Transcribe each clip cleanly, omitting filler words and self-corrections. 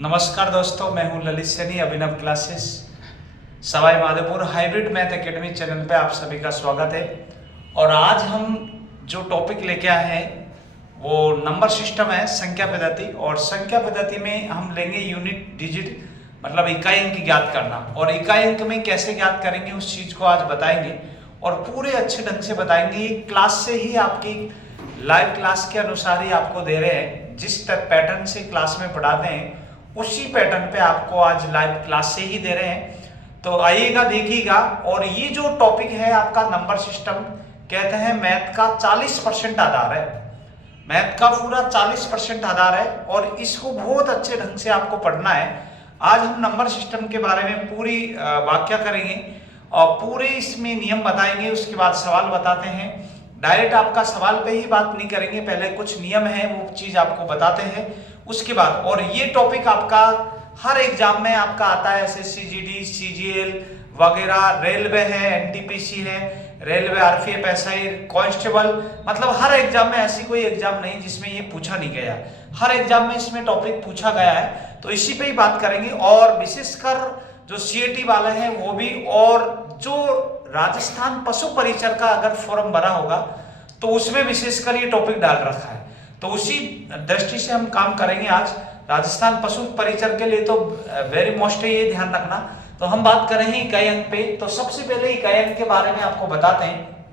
नमस्कार दोस्तों, मैं हूं Lalit Saini. Abhinav classes Sawai Madhopur hybrid math academy channel पे आप सभी का स्वागत है। और आज हम जो टॉपिक लेके आए हैं वो नंबर सिस्टम है, संख्या पद्धति। और संख्या पद्धति में हम लेंगे यूनिट डिजिट, मतलब इकाई अंक ज्ञात करना। और इकाई अंक में कैसे ज्ञात करेंगे उस चीज को आज बताएंगे और पूरे अच्छे ढंग से बताएंगे। ये क्लास से ही आपकी लाइव क्लास के अनुसार ही आपको दे रहे हैं। जिस पैटर्न से क्लास में पढ़ाते हैं उसी पैटर्न पे आपको आज लाइव क्लास से ही दे रहे हैं। तो आइएगा, देखिएगा। और ये जो टॉपिक है आपका नंबर सिस्टम, कहते हैं मैथ का 40% आधार है। मैथ का पूरा 40% आधार है और इसको बहुत अच्छे ढंग से आपको पढ़ना है। आज हम नंबर सिस्टम के बारे में पूरी व्याख्या करेंगे और पूरे इसमें नियम बताएंगे। उसके बाद सवाल बताते हैं। डायरेक्ट आपका सवाल पे ही बात नहीं करेंगे, पहले कुछ नियम है वो चीज आपको बताते हैं उसके बाद। और ये टॉपिक आपका हर एग्जाम में आपका आता है, एसएससी जीडी सीजीएल वगैरह, रेलवे है, एनटीपीसी है, रेलवे आरपीएफ एसआई कांस्टेबल, मतलब हर एग्जाम में ऐसी कोई एग्जाम नहीं जिसमें ये पूछा नहीं गया। हर एग्जाम में इसमें टॉपिक पूछा गया है, तो इसी पे ही बात करेंगे। और विशेषकर जो सीएटी वाले हैं वो भी, और जो राजस्थान पशु परिचर का अगर फॉर्म भरा होगा तो उसमें विशेषकर ये टॉपिक डाल रखा है। तो उसी दृष्टि से हम काम करेंगे आज। राजस्थान पशु परिचर के लिए तो वेरी मोस्ट है, ये ध्यान रखना। तो हम बात करेंगे इकाई अंक पे। तो सबसे पहले इकाई अंक के बारे में आपको बताते हैं।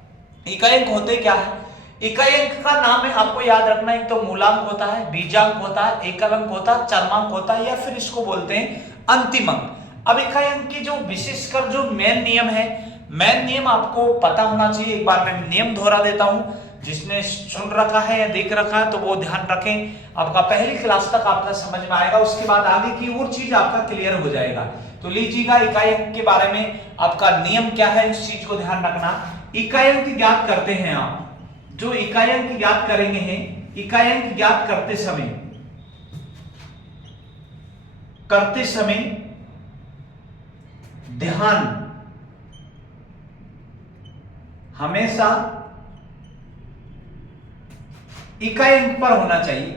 इकाई अंक होते क्या है? इकाई अंक का नाम है, आपको याद रखना, एक तो मूलांक होता है, बीजांक होता है, एकल अंक होता है, चरमांक होता है, या फिर इसको बोलते हैं अंतिम अंक। अब इकाई अंक की जो विशेषकर जो मेन नियम है, मेन नियम आपको पता होना चाहिए। एक बार मैं नियम दोहरा देता हूं, जिसने सुन रखा है या देख रखा है तो वो ध्यान रखें। आपका पहली क्लास तक आपका समझ में आएगा, उसके बाद आगे की और चीज आपका क्लियर हो जाएगा। तो लीजिएगा, इकाई अंक के बारे में आपका नियम क्या है, इस चीज को ध्यान रखना। इकाई अंक ज्ञात करते हैं आप, जो इकाई अंक ज्ञात करेंगे हैं, इकाई अंक ज्ञात करते समय ध्यान हमेशा इकाई अंक पर होना चाहिए।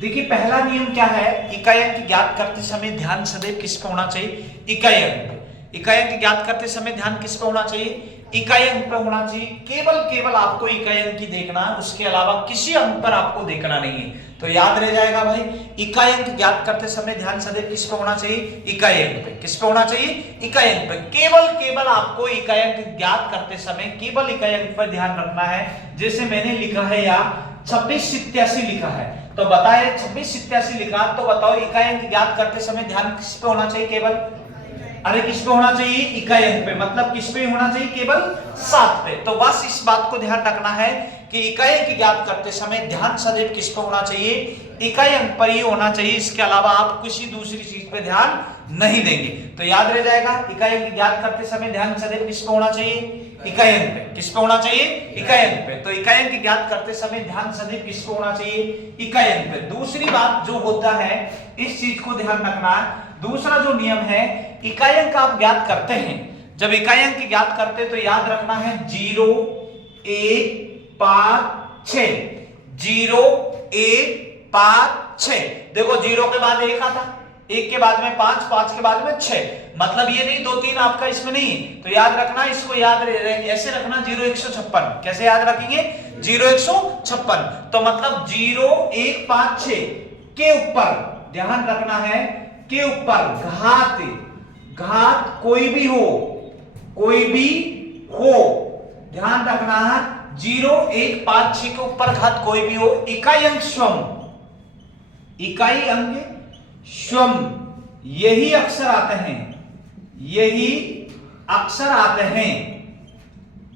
देखिए, पहला नियम क्या है, इकाई अंक ज्ञात करते समय ध्यान सदैव किस पर होना चाहिए? इकाई अंक पे। इकाई अंक ज्ञात करते समय ध्यान किस पर होना चाहिए? इकाई अंक पर होना चाहिए। केवल आपको इकाई अंक ही देखना है, उसके अलावा किसी अंक पर आपको देखना नहीं है। तो याद रह जाएगा भाई, इकाई अंक ज्ञात करते समय ध्यान सदैव किस पर होना चाहिए? इकाई अंक पे। किस पे होना चाहिए? इकाई अंक पे। केवल आपको इकाई अंक ज्ञात करते समय केवल इकाई अंक पर ध्यान रखना है। जैसे मैंने लिखा है या 2687 लिखा है, तो बताए 2687 लिखा, तो बताओ इकाई अंक ज्ञात करते समय ध्यान किस पे होना चाहिए? केवल, अरे किस पे होना चाहिए? इकाई अंक पे। मतलब किस पे होना चाहिए? केवल 7 पे। तो बस इस बात को ध्यान रखना है कि इकाई अंक ज्ञात करते समय ध्यान सदैव किस पे होना चाहिए? इकाई अंक पर ही होना चाहिए। इसके अलावा आप किसी दूसरी चीज पे ध्यान नहीं देंगे। तो याद रह जाएगा, इकाई अंक ज्ञात करते समय ध्यान सदैव किस पे होना चाहिए? इकाई अंक पे। किस पे होना चाहिए? इकाई अंक पे। तो इकाई अंक ज्ञात करते समय ध्यान सदैव किस पे होना चाहिए? इकाई अंक पे। दूसरी बात जो होता है, इस चीज को ध्यान रखना है। दूसरा जो नियम है, इकाई अंक आप ज्ञात करते हैं, जब इकाई अंक ज्ञात करते तो याद रखना है 0 1 5 6। 0 1 5 6। देखो, 0 के बाद 1 आता, 1 के बाद में 5, 5 के बाद में 6। मतलब ये नहीं 2 3 आपका इसमें नहीं है। तो याद रखना, इसको याद ऐसे रखना, 0 156। कैसे याद रखेंगे? 0 156। तो मतलब 0 1 5 6 के ऊपर ध्यान रखना है, के ऊपर घात कोई भी हो, ध्यान रखना है। 0 1 5 6 के ऊपर घात कोई भी हो, इकाई अंक स्वयं, इकाई अंक स्वयं यही अक्षर आते हैं।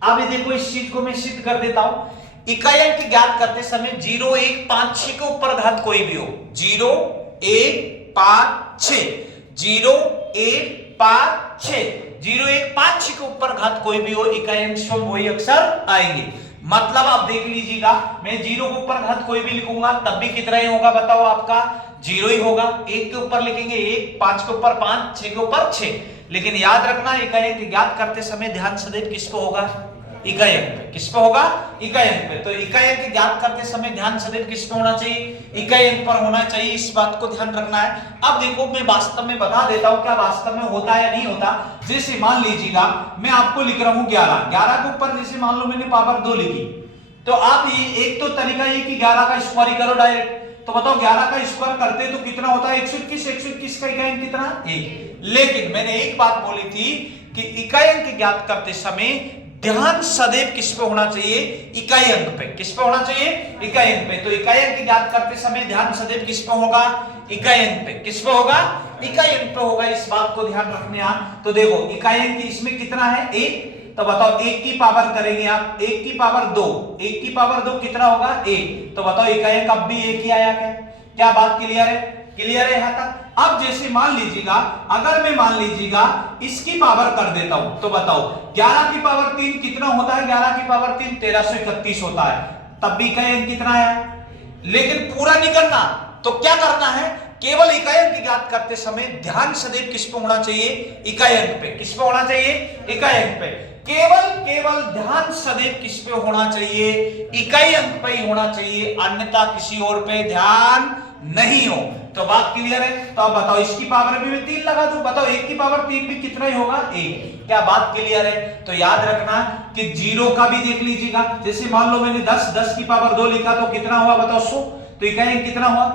अब देखो, इस चीज को मैं सिद्ध कर देता हूं। इकाई अंक ज्ञात करते समय 0 1 5 6 के ऊपर घात कोई भी हो, 0 1 5 6, 0 1 5 6, 0 1 5 6 के ऊपर घात कोई भी हो, इकाई अंक स्वयं वही अक्षर आएंगे। मतलब आप देख लीजिएगा, मैं 0 के ऊपर घात कोई भी लिखूंगा तब भी कितना ही होगा? बताओ, आपका 0 ही होगा। 1 के ऊपर लिखेंगे 1, 5 के ऊपर 5, 6 के ऊपर 6। लेकिन याद रखना, इकाई अंक ज्ञात करते समय ध्यान सदैव किस पे होगा? इकाई अंक पे। किस पे होगा? इकाई अंक पे। तो इकाई अंक ज्ञात करते समय ध्यान सदैव किस पे होना चाहिए? इकाई अंक पर होना चाहिए। इस बात को ध्यान रखना है। अब देखो मैं वास्तव में बता देता हूं क्या वास्तव में होता है या नहीं होता। जैसे मान लीजिएगा मैं आपको लिख रहा हूं 11 के ऊपर जैसे मान लो मैंने पावर 2 लिखी, तो आप ये एक तो तरीका ये कि 11 का स्क्वायर ही करो डायरेक्ट। तो बताओ 11 का स्क्वायर करते तो कितना होता है? 121। 121 का इकाई अंक कितना? 1। लेकिन मैंने एक बात बोली थी कि इकाई अंक ज्ञात करते समय ध्यान सदैव किस पे होना चाहिए? इकाई अंक पे। किस पे होना चाहिए? इकाई अंक पे। तो इकाई अंक ज्ञात करते समय ध्यान सदैव किस पे होगा? इकाई अंक पे। किस पे होगा? इकाई अंक पे होगा। इस बात को ध्यान रखने आप। तो देखो इकाई अंक इसमें कितना है? 1। तो बताओ 1 की पावर करेंगे आप, 1 की पावर 2, 1 की पावर 2 कितना होगा? 1। तो बताओ इकाई अंक अब भी 1 ही आया क्या बात क्लियर है? क्लियर है यहां तक? अब जैसे मान लीजिएगा अगर मैं मान लीजिएगा इसकी पावर कर देता हूं, तो बताओ 11 की पावर 3 कितना होता है? 11 की पावर 3 1331 होता है। तब भी इकाई अंक कितना आया? लेकिन पूरा नहीं करना, तो क्या करना है? केवल इकाई अंक ज्ञात करते समय ध्यान सदैव किस पे होना चाहिए? इकाई अंक पे। किस पे होना चाहिए? इकाई अंक पे। केवल ध्यान सदैव किस पे होना चाहिए? इकाई अंक पे ही होना चाहिए, अन्यथा किसी और पे ध्यान नहीं हो। तो बात क्लियर है? तो अब बताओ इसकी पावर भी मैं 3 लगा दूं, बताओ 1 की पावर 3 भी कितना ही होगा? 1। क्या बात क्लियर है? तो याद रखना कि 0 का भी देख लीजिएगा। जैसे मान लो मैंने 10 की पावर 2 लिखा तो कितना हुआ बताओ? 100। तो इकाई अंक कितना हुआ?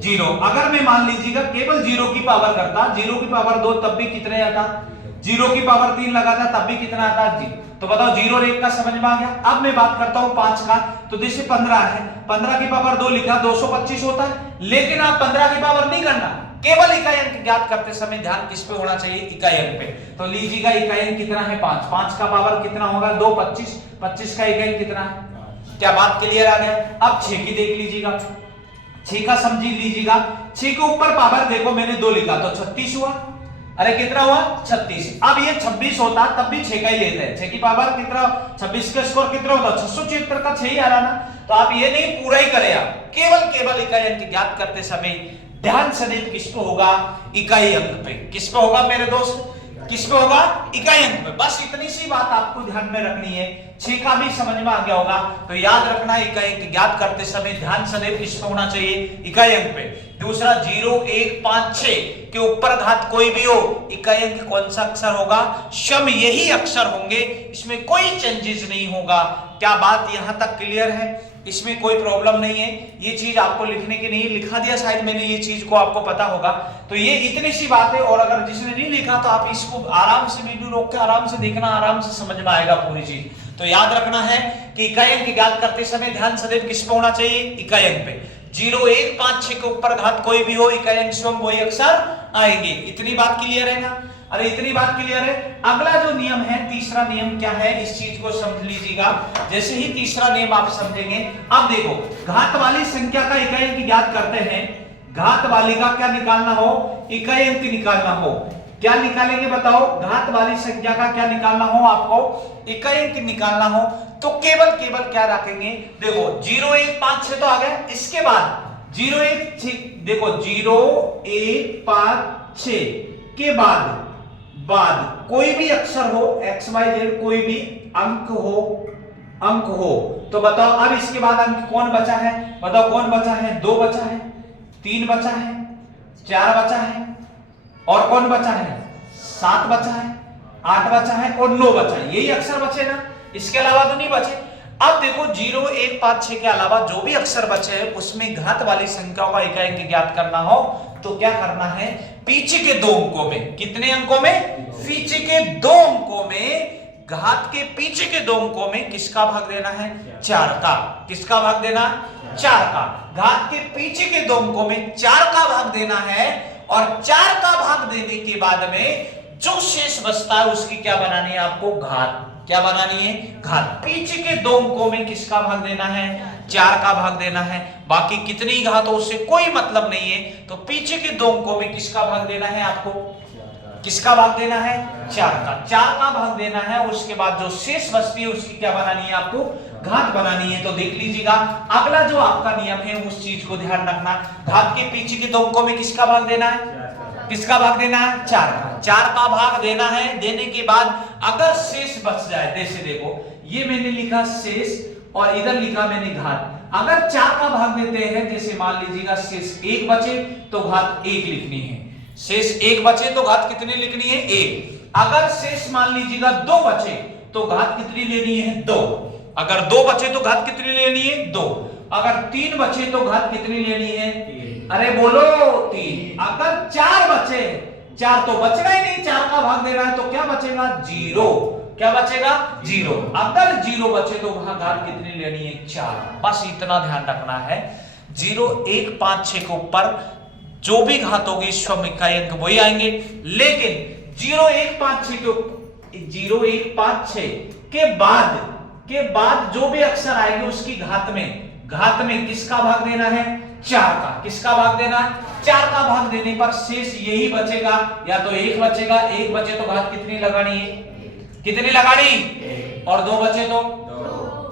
0। अगर मैं मान लीजिएगा केवल 0 की पावर करता, 0 की पावर 2 तब भी कितने आता? 0 की पावर 3 लगाता तब भी कितना आता? 0। तो बताओ 0 और 1 का समझ में आ गया। अब मैं बात करता हूं 5 का। तो जैसे 15 है, 15 की पावर 2 लिखा 225 होता है। लेकिन आप 15 की पावर नहीं करना, केवल इकाई अंक ज्ञात करते समय ध्यान किस पे होना चाहिए? इकाई अंक पे। तो लीजिएगा इकाई अंक कितना है? 5। 5 का पावर कितना होगा? 2 25। 25 का इकाई अंक कितना है? क्या बात क्लियर आ गया? अब 6 की देख लीजिएगा, 6 का समझ लीजिएगा। 6 के ऊपर पावर देखो मैंने 2 लिखा तो 36 हुआ। अरे कितना हुआ? 36। अब ये 26 होता तब भी 6 का ही लेते हैं। 6 की पावर कितना? 26 का स्क्वायर कितना होता? 676 का 6 ही आ रहा ना। तो आप ये नहीं पूरा ही करें, आप केवल इकाई अंक ज्ञात करते समय ध्यान सदैव किस पे होगा? इकाई अंक पे। किस पे होगा मेरे दोस्त? किस पे होगा? इकाई अंक पे। बस इतनी सी बात आपको ध्यान में रखनी है। 6 का भी समझ में आ गया होगा। तो याद रखना इकाई अंक ज्ञात करते समय ध्यान सदैव किस पे होना चाहिए? इकाई अंक पे। दूसरा 0 1 5 6 के ऊपर घात कोई भी हो, इकाई अंक कौन सा अक्षर होगा? सम यही अक्षर होंगे, इसमें कोई चेंजेस नहीं होगा। क्या बात यहां तक क्लियर है? इसमें कोई प्रॉब्लम नहीं है। ये चीज आपको लिखने की नहीं, लिखा दिया शायद मैंने, ये चीज को आपको पता होगा। तो ये इतनी सी बात है। और अगर जिसने नहीं लिखा तो आप इसको आराम से वीडियो रोक के आराम से देखना, आराम से समझ में आएगा पूरी चीज। तो याद रखना है कि इकाई अंक ज्ञात करते समय ध्यान सदैव किस पे होना चाहिए? इकाई अंक पे। 0 1 5 6 के ऊपर घात कोई भी हो, इकाई अंक स्वयं वही अक्षर आएंगे। इतनी बात क्लियर है ना? अरे इतनी बात क्लियर है। अगला जो नियम है, तीसरा नियम क्या है, इस चीज को समझ लीजिएगा। जैसे ही तीसरा नियम आप समझेंगे, अब देखो घात वाली संख्या का इकाई अंक ज्ञात करते हैं। घात वाली का क्या निकालना हो? इकाई अंक निकालना हो। क्या निकालेंगे बताओ? घात वाली संख्या का क्या निकालना हो आपको? इकाई अंक निकालना हो। तो केवल क्या रखेंगे? देखो 0 1 5 6 तो आ गया। इसके बाद 0 1 6 देखो 0 1 5 6 के बाद कोई भी अक्षर हो, एक्स वाई जेड कोई भी अंक हो तो बताओ अब इसके बाद अंक कौन बचा है? बताओ कौन बचा है? 2 बचा है, 3 बचा है, 4 बचा है, और कौन बचा है? 7 बचा है, 8 बचा है और 9 बचा है। यही अक्षर बचे ना, इसके अलावा तो नहीं बचे। अब देखो 0 1 5 6 के अलावा जो भी अक्षर बचे हैं उसमें घात वाली संख्याओं का इकाई अंक ज्ञात करना हो तो क्या करना है? पीछे के 2 अंकों में, कितने अंकों में? पीछे के 2 अंकों में, घात के पीछे के 2 अंकों में किसका भाग देना है? 4 का। किसका भाग देना? 4 का। घात के पीछे के 2 अंकों में 4 का भाग देना है और 4 का भाग देने के बाद में जो शेष बचता है उसकी क्या बनानी है आपको? घात। क्या बनानी है? घात। पीछे के 2 अंकों में किसका भाग देना है? 4 का भाग देना है। बाकी कितनी घात हो उससे कोई मतलब नहीं है। तो पीछे के 2 अंकों में किसका भाग देना है आपको? किसका भाग देना है? 4 का। 4 का भाग देना है। उसके बाद जो शेष बचती है उसकी क्या बनानी है आपको? घात बनानी है। तो देख लीजिएगा अगला जो आपका नियम है उस चीज को ध्यान रखना। घात के पीछे के 2 अंकों में किसका भाग देना है? किसका भाग देना है? 4 का। 4 का भाग देना है। देने के बाद अगर शेष बच जाए, जैसे देखो ये मैंने लिखा शेष और इधर लिखा मैंने घात। अगर 4 का भाग देते हैं, जैसे मान लीजिएगा शेष 1 बचे तो घात 1 लिखनी है। शेष 1 बचे तो घात कितनी लिखनी है? 1। अगर शेष मान लीजिएगा 2 बचे तो घात कितनी लेनी है? 2। अगर 2 बचे तो घात कितनी लेनी है? 2। अगर 3 बचे तो घात कितनी लेनी है? 3। अरे बोलो 3। अगर 4 बचे, 4 तो बचना ही नहीं, 4 का भाग देना है तो क्या बचेगा? 0। क्या बचेगा? 0। अगर 0 बचे तो वहां घात कितनी लेनी है? 4। बस इतना ध्यान रखना है। 0 1 5 6 के ऊपर जो भी घात होगी स्वयं इकाई अंक वही आएंगे। लेकिन 0 1 5 6 के 0 1 5 6 के बाद जो भी अक्षर आएंगे उसकी घात में किसका भाग देना है? 4 का। किसका भाग देना है? 4 का भाग देने पर शेष यही बचेगा, या तो 1 बचेगा। 1 बचे तो घात कितनी लगानी है? कितनी लगानी? और 2 बचे तो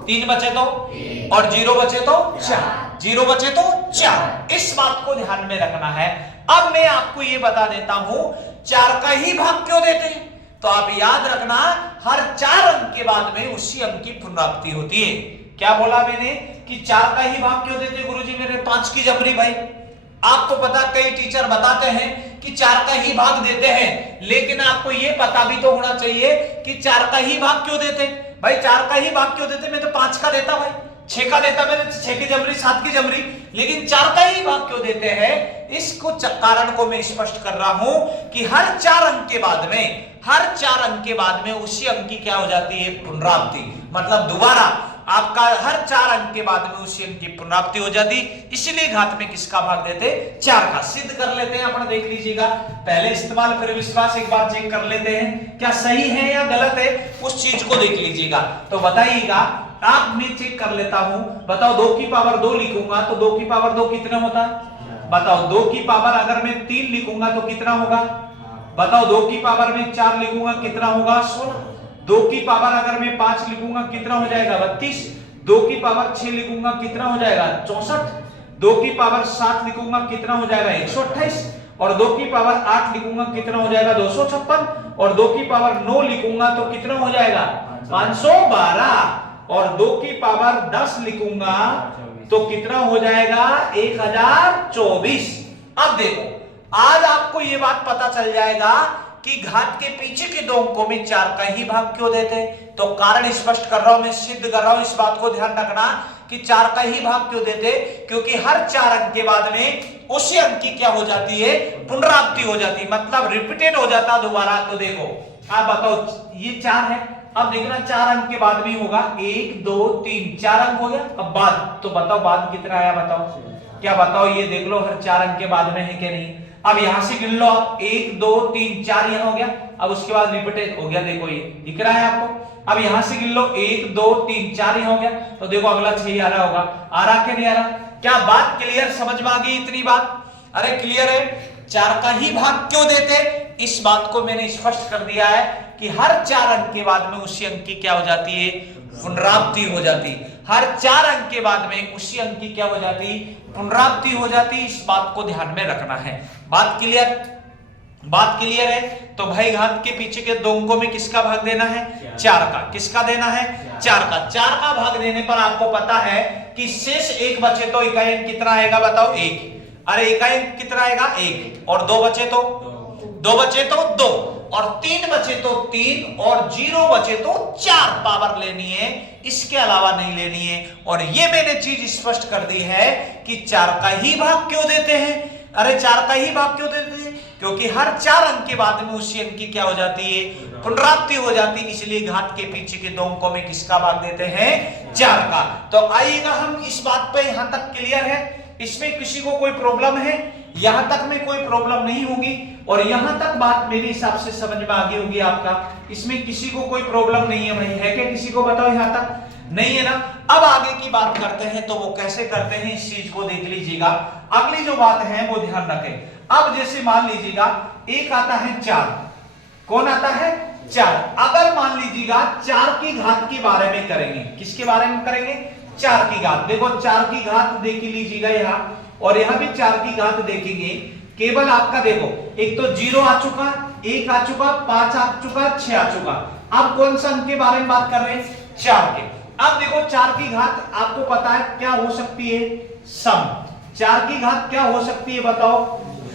3 बचे तो और 0 बचे तो 4। 0 बचे तो 4। इस बात को ध्यान में रखना है। अब मैं आपको ये बता देता हूं 4 का ही भाग क्यों देते हैं। तो आप याद रखना, हर 4 अंक के बाद में उसी अंक की पुनरावृत्ति होती है। क्या बोला मैंने कि 4 का ही भाग क्यों देते गुरुजी मेरे? 5 की जबरी भाई। आपको पता, कई टीचर बताते हैं कि 4 का ही भाग देते हैं, लेकिन आपको यह पता भी तो होना चाहिए कि 4 का ही भाग क्यों देते भाई। 4 का ही भाग क्यों देते? मैं तो 5 का देता भाई, 6 का देता, मैंने 6 की जबरी 7 की जबरी, लेकिन 4 का ही भाग क्यों देते हैं? इसको कारण को मैं स्पष्ट कर रहा हूं कि हर 4 अंक के बाद में उसी अंक की क्या हो जाती है? पुनरावृत्ति। मतलब दोबारा आपका हर 4 अंक के बाद में उसी अंक की पुनरावृत्ति हो जाती, इसलिए घात में किसका भाग देते? 4 का। सिद्ध कर लेते हैं अपना, देख लीजिएगा। पहले इस्तेमाल फिर विश्वास, एक बार चेक कर लेते हैं क्या सही है या गलत है, उस चीज को देख लीजिएगा। तो बताइएगा, आप मैं चेक कर लेता हूं। बताओ 2 की पावर 2 लिखूंगा तो 2 की पावर 2 कितना होता? बताओ 2 की पावर अगर मैं 3 लिखूंगा तो कितना होगा? बताओ 2 की पावर में 4 लिखूंगा कितना होगा? 16। 2 की पावर अगर मैं 5 लिखूंगा कितना हो जाएगा? 32। 2 की पावर 6 लिखूंगा कितना हो जाएगा? 64। 2 की पावर 7 लिखूंगा कितना हो जाएगा? 128। और 2 की पावर 8 लिखूंगा कितना हो जाएगा? 256। और 2 की पावर 9 लिखूंगा तो कितना हो जाएगा? 512। और 2 की पावर 10 लिखूंगा तो कितना हो जाएगा? 1024। अब देखो, आज आपको यह बात पता चल जाएगा कि घात के पीछे के 2 अंकों में 4 का ही भाग क्यों देते। तो कारण स्पष्ट कर रहा हूं, मैं सिद्ध कर रहा हूं। इस बात को ध्यान रखना कि 4 का ही भाग क्यों देते, क्योंकि हर 4 अंक के बाद में उसी अंक की क्या हो जाती है? पुनरावृत्ति हो जाती, मतलब रिपीटेड हो जाता दोबारा। तो देखो, आप बताओ ये 4 है, अब देखना 4 अंक के बाद में होगा 1 2 3, 4 अंक हो गया। अब बाद, तो बताओ बाद कितना आया? बताओ, क्या बताओ, ये देख लो हर 4 अंक के बाद में है कि नहीं। अब यहां से गिन लो आप, 1 2 3 4 यहां हो गया। अब उसके बाद रिपीटेड हो गया, देखो ये दिख रहा है आपको। अब यहां से गिन लो 1 2 3 4 यहां हो गया, तो देखो अगला 6 आ रहा होगा। आ रहा कि नहीं आ रहा? क्या बात क्लियर, समझ में आ गई इतनी बात? अरे क्लियर है। 4 का ही भाग क्यों देते, इस बात को मैंने स्पष्ट कर दिया है कि हर 4 अंक के बाद में उसी अंक की क्या हो जाती है? पुनरावृत्ति हो जाती। हर 4 अंक के बाद में उसी अंक की क्या हो जाती? पुनरावृत्ति हो जाती। इस बात को ध्यान में रखना है। बात क्लियर? बात क्लियर है। तो भाई घात के पीछे के 2 अंकों में किसका भाग देना है? 4 का। किसका देना है? 4 का। 4 का भाग देने पर आपको पता है कि शेष 1 बचे तो इकाई अंक कितना आएगा? बताओ 1। अरे इकाई अंक कितना आएगा? 1। और 2 बचे तो 2 बचे तो 2, और 3 बचे तो 3, और 0 बचे तो 4 पावर लेनी है, इसके अलावा नहीं लेनी है। और ये मैंने चीज स्पष्ट कर दी है कि 4 का ही भाग क्यों देते हैं। अरे 4 का ही भाग क्यों देते हैं? क्योंकि हर 4 अंक के बाद में उसी अंक की क्या हो जाती है? पुनरावृत्ति हो जाती। इसलिए घात के पीछे के 2 अंकों में किसका भाग देते हैं? 4 का। तो आइएगा हम इस बात पे, यहां तक क्लियर है? इसमें किसी को कोई प्रॉब्लम है? यहां तक में कोई प्रॉब्लम नहीं होगी, और यहां तक बात मेरे हिसाब से समझ में आ गई होगी आपका। इसमें किसी को कोई प्रॉब्लम नहीं है भाई, है क्या? किसी को बताओ, यहां तक नहीं है ना? अब आगे की बात करते हैं, तो वो कैसे करते हैं इस चीज को देख लीजिएगा। अगली जो बात है वो ध्यान रखें। अब जैसे मान लीजिएगा एक आता है 4, कौन आता है? 4। अगर मान लीजिएगा 4 की घात के बारे में करेंगे, किसके बारे में करेंगे? 4 की घात। देखो 4 की घात देख लीजिएगा यहाँ, और यहां भी 4 की घात देखेंगे। केवल आपका देखो, एक तो 0 आ चुका, 1 आ चुका, 5 आ चुका, 6 आ चुका। अब कौन सा अंक के बारे में बात कर रहे हैं? 4 के। अब देखो 4 की घात आपको पता है क्या हो सकती है? सम। 4 की घात क्या हो सकती है बताओ?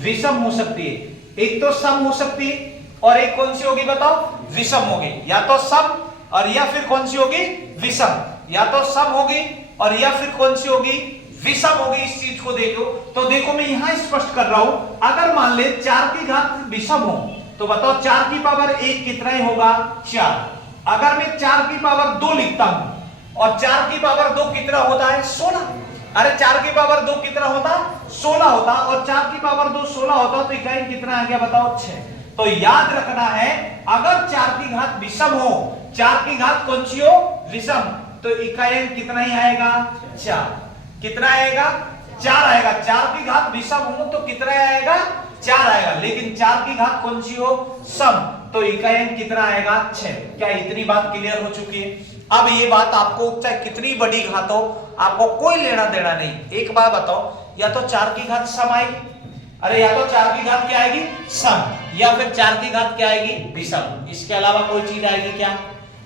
विषम हो सकती है। एक तो सम हो सकती है और एक कौन सी होगी बताओ? विषम होगी। या तो सम और या फिर कौन सी होगी? विषम। या तो सम होगी और या फिर कौन सी होगी? विषम होगी। इस चीज को देखो तो देखो मैं यहां स्पष्ट कर रहा हूं, अगर मान ले 4 की घात विषम हो तो बताओ 4 की पावर 1 कितना ही होगा? 4। अगर मैं 4 की पावर 2 लिखता हूं और 4 की पावर 2 कितना होता है? 16। अरे 4 की पावर 2 कितना होता? 16 होता। और 4 की पावर 2 16 होता तो इकाई कितना आ गया बताओ? 6। तो याद रखना है अगर 4 की घात विषम हो, 4 की घात कौन सी हो? विषम, तो इकाई कितना ही आएगा? 4। कितना आएगा? 4 आएगा। 4 की घात विषम हो तो कितना आएगा? 4 आएगा। लेकिन 4 की घात कौन सी हो? सम, तो इकाई कितना आएगा? 6। क्या इतनी बात क्लियर हो चुकी है? अब ये बात आपको चाहे कितनी बड़ी घात हो आपको कोई लेना देना नहीं। एक बात बताओ, या तो 4 की घात सम आएगी, अरे या तो 4 की घात क्या आएगी? सम, या फिर 4 की घात क्या आएगी? विषम। इसके अलावा कोई चीज आएगी क्या?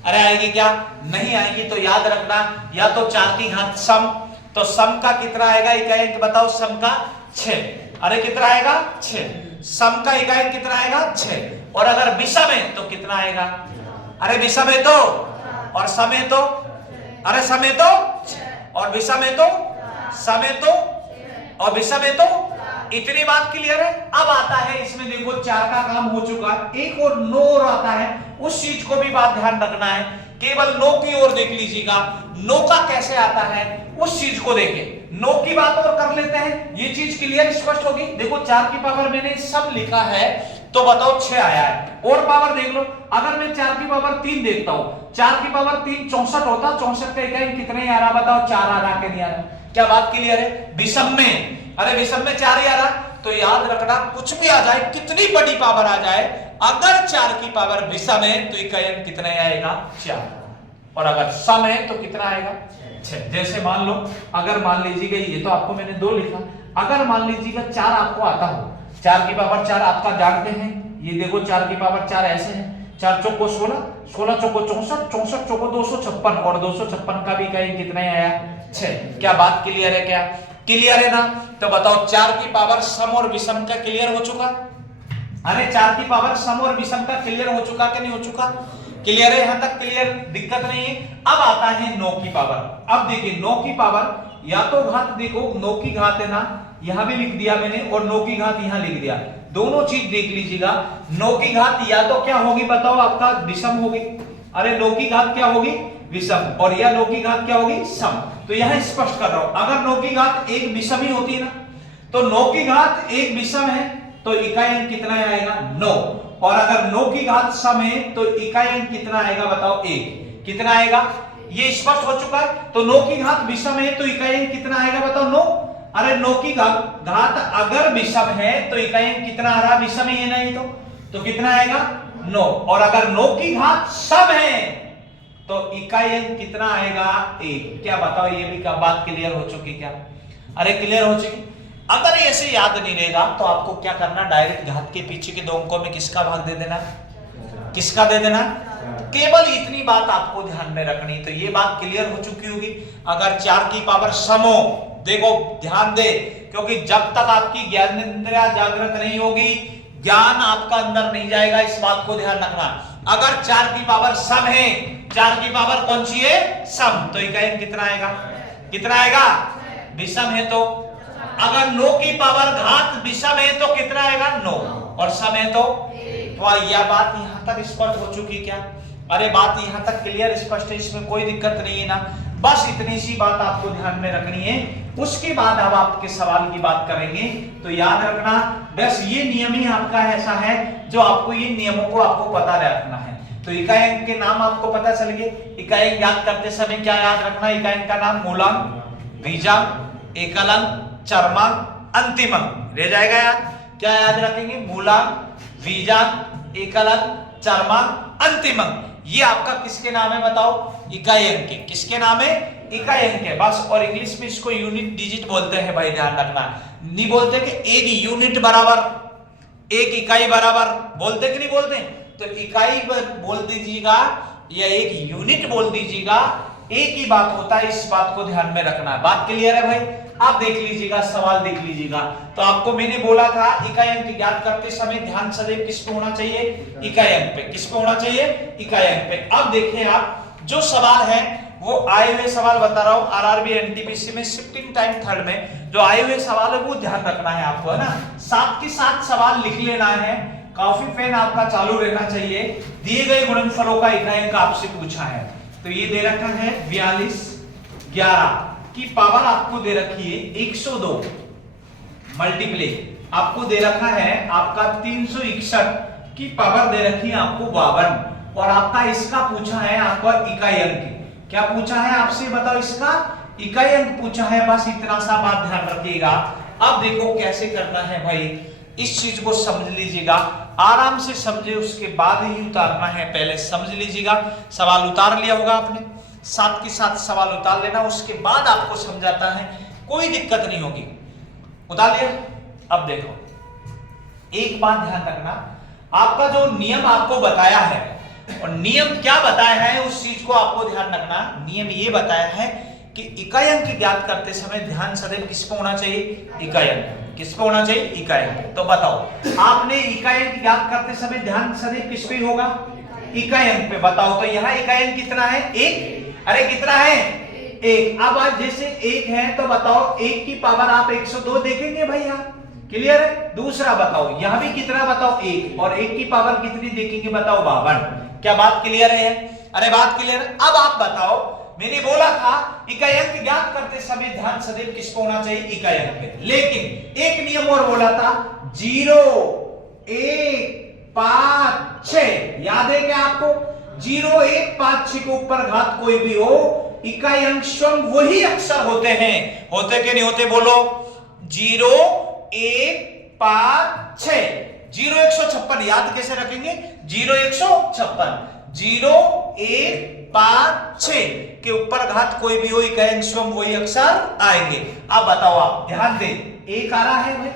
अरे आएगी क्या? नहीं आएगी। तो याद रखना या तो 4 की घात सम, तो सम का कितना आएगा इकाई बताओ? सम का 6। अरे कितना आएगा? 6। सम का इकाई कितना आएगा? 6। और अगर विषम है तो कितना आएगा? अरे विषम है तो, और सम है तो, अरे सम है तो, और विषम है तो, सम है तो, और विषम है तो। इतनी बात क्लियर है? अब आता है इसमें देखो 4 का काम हो चुका, एक और 9 और आता है। उस चीज को भी बात ध्यान रखना है, केवल 9 की ओर देख लीजिएगा। 9 का कैसे आता है उस चीज को देखें। 9 की बात और कर लेते हैं, ये चीज क्लियर स्पष्ट होगी। देखो 4 की पावर मैंने सब लिखा है तो बताओ 6 आया है। और पावर देख लो, अगर मैं 4 की पावर 3 देखता हूं, 4 की पावर 3 64 होता, 64 का इकाई कितने ही आ रहा बताओ? 4 आ रहा कि नहीं आ रहा? क्या बात क्लियर है? विषम में, अरे विषम में 4 ही आ रहा। तो याद रखना कुछ भी आ जाए, कितनी बड़ी पावर आ जाए, अगर 4 की पावर विषम है तो इकाई कितने आएगा? 4। और अगर सम है तो कितना आएगा? 6। जैसे मान लो, अगर मान लीजिएगा ये तो आपको मैंने 2 लिखा, अगर मान लीजिएगा 4 आपको आता हो, 4 की पावर 4 आपका जानते हैं, ये देखो 4 की पावर 4 ऐसे है, 4 चौको 16, 16 चौको 64, 64 चौको 256, और 256 का भी इकाई कितना आया? 6। क्या बात क्लियर है? क्या क्लियर है ना? तो बताओ 4 की पावर सम और विषम का क्लियर हो चुका? अरे 4 की पावर सम और विषम का क्लियर हो चुका कि नहीं हो चुका? क्लियर है? यहां तक क्लियर, दिक्कत नहीं है। अब आता है 9 की पावर। अब देखिए 9 की पावर या तो घात, देखो 9 की घात है ना, यहां भी लिख दिया मैंने, और 9 की घात यहां लिख दिया। दोनों चीज देख लीजिएगा। 9 की घात या तो क्या होगी बताओ? आपका विषम होगी। अरे 9 की घात क्या होगी? विषम। और या 9 की घात क्या होगी? सम। तो यहां स्पष्ट कर रहा हूं, अगर 9 की घात एक विषम ही होती है ना, तो 9 की घात एक विषम है तो इकाई कितना आएगा? 9। और अगर 9 की घात सम है तो इकाई कितना आएगा बताओ? 1। कितना आएगा? ये स्पष्ट हो चुका है। तो 9 की घात विषम है तो इकाई कितना आएगा बताओ? 9। अरे 9 की घात अगर विषम है तो इकाई कितना आ रहा? विषम ही है ना ये तो कितना आएगा? 9। और अगर 9 की घात सम है तो इकाई कितना आएगा? 1। क्या बताओ? ये भी क्या बात क्लियर हो चुकी? क्या अरे क्लियर हो चुकी? अगर ऐसे याद नहीं रहेगा तो आपको क्या करना, डायरेक्ट घात के पीछे के 2 अंकों में किसका भाग दे देना? किसका दे देना? केवल इतनी बात आपको ध्यान में रखनी। तो ये बात क्लियर हो चुकी होगी। अगर 4 की पावर सम हो, देखो ध्यान दे, क्योंकि जब तक आपकी ज्ञानेंद्रिया जागृत नहीं होगी ज्ञान आपका अंदर नहीं जाएगा, इस बात को ध्यान रखना। अगर 4 की पावर सम है, 4 की पावर कौन सी है? सम, तो इकाई कितना आएगा? कितना आएगा? विषम है तो। अगर 9 की पावर घात विषम है तो कितना आएगा? 9। और सम है तो यह बात यहां तक स्पष्ट हो चुकी? क्या अरे बात यहां तक क्लियर स्पष्ट है, इसमें कोई दिक्कत नहीं है ना? बस इतनी सी बात आपको ध्यान में रखनी है। उसके बाद हम आपके सवाल की बात करेंगे। तो याद रखना बस ये नियम ही आपका ऐसा है जो आपको ये नियमों को आपको पता रखना है। तो इकाई अंक के नाम आपको पता चल गए। इकाई अंक याद करते समय क्या याद रखना? इकाई अंक का नाम मूलांक, बीजांक, एकलांक, चरमांक, अंतिमांक रह जाएगा याद। क्या याद रखेंगे? मूलांक, बीजांक, एकलांक, चरमांक, अंतिमांक। ये आपका किसके नाम है बताओ? इकाई अंक के। किसके नाम है? इकाई अंक है बस। और इंग्लिश में इसको यूनिट डिजिट बोलते हैं भाई, ध्यान रखना। नहीं बोलते कि एक यूनिट बराबर एक इकाई बराबर, बोलते कि नहीं बोलते? तो इकाई बोल दीजिएगा या एक यूनिट बोल दीजिएगा, एक ही बात होता है, इस बात को ध्यान में रखना है। बात क्लियर है भाई? आप देख लीजिएगा, सवाल देख लीजिएगा। तो आपको मैंने बोला था इकाई अंक ज्ञात करते समय ध्यान सदैव किस पे होना चाहिए? इकाई अंक पे। किस पे होना चाहिए? इकाई अंक पे। अब देखिए आप, जो सवाल है वो आए हुए सवाल बता रहा हूं, आरआरबी एनटीपीसी में शिफ्टिंग टाइम थर्ड में जो आए हुए सवाल है वो ध्यान रखना है आपको, है ना। साथ के साथ सवाल लिख लेना है, कॉपी पेन आपका चालू रहना चाहिए। दिए गए गुणनफलों का इकाई अंक आपसे पूछा है, तो ये दे रखा है 42 11 की पावर आपको दे रखी है 102, मल्टीप्लाई आपको दे रखा है आपका 361 की पावर दे रखी है आपको 52, और आपका इसका पूछा है आपका इकाई अंक। क्या पूछा है आपसे बताओ? इसका इकाई अंक पूछा है। बस इतना सा बात ध्यान रखिएगा। अब देखो कैसे करना है भाई, इस चीज को समझ लीजिएगा, आराम से समझे, उसके बाद ही उतारना है। पहले समझ लीजिएगा, सवाल उतार लिया होगा आपने, साथ के साथ सवाल उतार लेना, उसके बाद आपको समझाता है, कोई दिक्कत नहीं होगी। उतार लिया? अब देखो एक बात ध्यान रखना, आपका जो नियम आपको बताया है, और नियम क्या बताया है उस चीज को आपको ध्यान रखना। नियम ये बताया है कि इकाई अंक ज्ञात करते समय ध्यान सदैव किस पे होना चाहिए? इकाई अंक। किस पे होना चाहिए? इकाई अंक। तो बताओ आपने इकाई अंक ज्ञात करते समय ध्यान सदैव किस पे होगा? इकाई अंक पे। बताओ तो यहाँ इकाई अंक कितना है? 1। अरे कितना है? 1। अब आज जैसे 1 है तो बताओ 1 की पावर आप 102 देखेंगे भाई, यहाँ क्लियर है? दूसरा बताओ यहां भी कितना? बताओ 1, और 1 की पावर कितनी देखेंगे? बताओ 52। क्या बात क्लियर है? अरे बात क्लियर है। अब आप बताओ, मैंने बोला था इकाई अंक ज्ञात करते समय ध्यान सदैव किसको होना चाहिए? इकाई अंक पे। लेकिन एक नियम और बोला था, 0 1 5 6, याद है क्या आपको? 0 1 5 6 के ऊपर घात कोई भी हो, इकाई अंक स्वयं वही अक्षर होते हैं। होते कि नहीं होते? बोलो। 0 1 5 6, 0 156 याद कैसे रखेंगे? 0 156, 0 1 5 6 के ऊपर घात कोई भी हो, इकाई अंक स्वयं वही अक्षर आएंगे। अब बताओ, आप ध्यान दें, 1 आ रहा है भाई,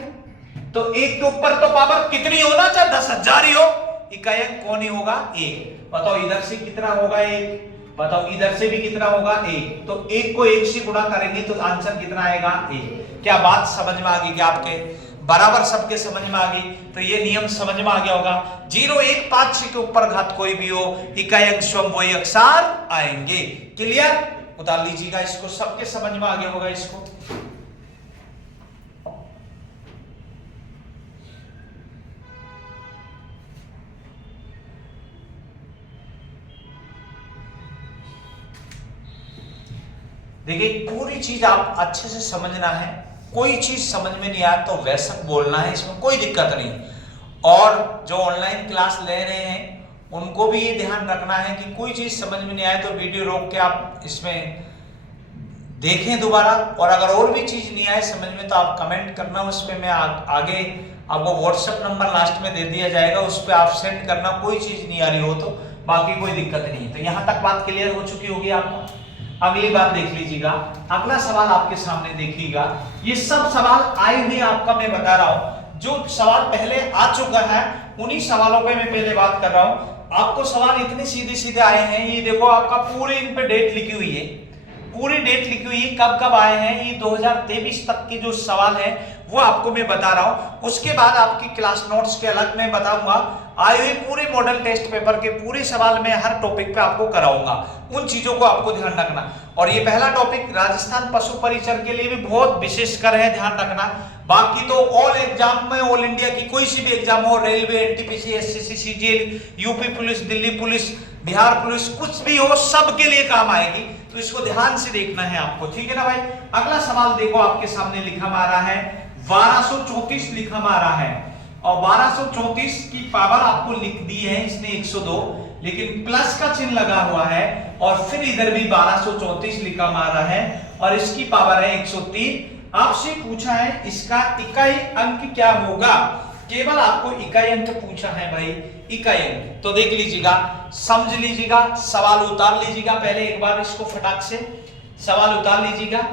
तो 1 के ऊपर तो पावर कितनी होना चाहिए? 10,000 ही हो, इकाई अंक कौन ही होगा? 1। बताओ इधर से कितना होगा? 1। बताओ इधर से भी कितना होगा? 1। तो 1 को 1 से गुणा करेंगे तो आंसर कितना आएगा? 1। क्या बात समझ में आ गई? क्या आपके बराबर सबके समझ में आ गई? तो ये नियम समझ में आ गया होगा। 0 1 5 6 के ऊपर घात कोई भी हो, इकाई अंक स्वयं वही अक्षर आएंगे। क्लियर? उतार लीजिएगा इसको, सबके समझ में आ गया होगा इसको। देखिए पूरी चीज आप अच्छे से समझना है, कोई चीज समझ में नहीं आया तो वैसा बोलना है, इसमें कोई दिक्कत नहीं। और जो ऑनलाइन क्लास ले रहे हैं उनको भी ये ध्यान रखना है कि कोई चीज समझ में नहीं आए तो वीडियो रोक के आप इसमें देखें दोबारा, और अगर और भी चीज नहीं आए समझ में तो आप कमेंट करना, उस पर मैं आगे आपको व्हाट्सएप नंबर लास्ट में दे दिया जाएगा, उस पर आप सेंड करना, कोई चीज नहीं आ रही हो तो। बाकी कोई दिक्कत नहीं। तो यहाँ तक बात क्लियर हो चुकी होगी आपको। अगली बात देख लीजिएगा, अगला सवाल आपके सामने देखिएगा। ये सब सवाल आए हुए आपका मैं बता रहा हूं, जो सवाल पहले आ चुका है उन्हीं सवालों पे मैं पहले बात कर रहा हूं। आपको सवाल इतने सीधे सीधे आए हैं, ये देखो आपका पूरे इन पे डेट लिखी हुई है, पूरी डेट लिखी हुई है, कब कब आए हैं। ये 2023 तक के जो सवाल है वो आपको मैं बता रहा हूं। उसके बाद आपकी क्लास नोट्स के अलग मैं बताऊंगा, आए हुए पूरे मॉडल टेस्ट पेपर के पूरे सवाल में हर टॉपिक पे आपको कराऊंगा, उन चीजों को आपको ध्यान रखना। और ये पहला टॉपिक राजस्थान पशु परिचर के लिए भी बहुत विशेषकर है, ध्यान रखना। बाकी तो ऑल एग्जाम में, ऑल इंडिया की कोई सी भी एग्जाम हो, railway, NTPC, SSC, CGL, UP police, Delhi police, Bihar police, कुछ भी हो सबके लिए काम आएगी। तो इसको ध्यान से देखना है आपको, ठीक है ना भाई। अगला सवाल देखो आपके सामने लिखा आ रहा है 1234 लिखा आ रहा है, और 1234 की पावर आपको लिख दी है इसने 102, लेकिन प्लस का चिन्ह लगा हुआ है, और फिर इधर भी 1234 लिखा आ रहा है, और इसकी पावर है 103। आपसे पूछा है इसका इकाई अंक क्या होगा, केवल आपको इकाई अंक पूछा है भाई, इकाई अंक। तो देख लीजिएगा, समझ लीजिएगा, सवाल उतार लीजिएगा, पहले एक बार इसको फटाक से सवाल उतार लीजिएगा।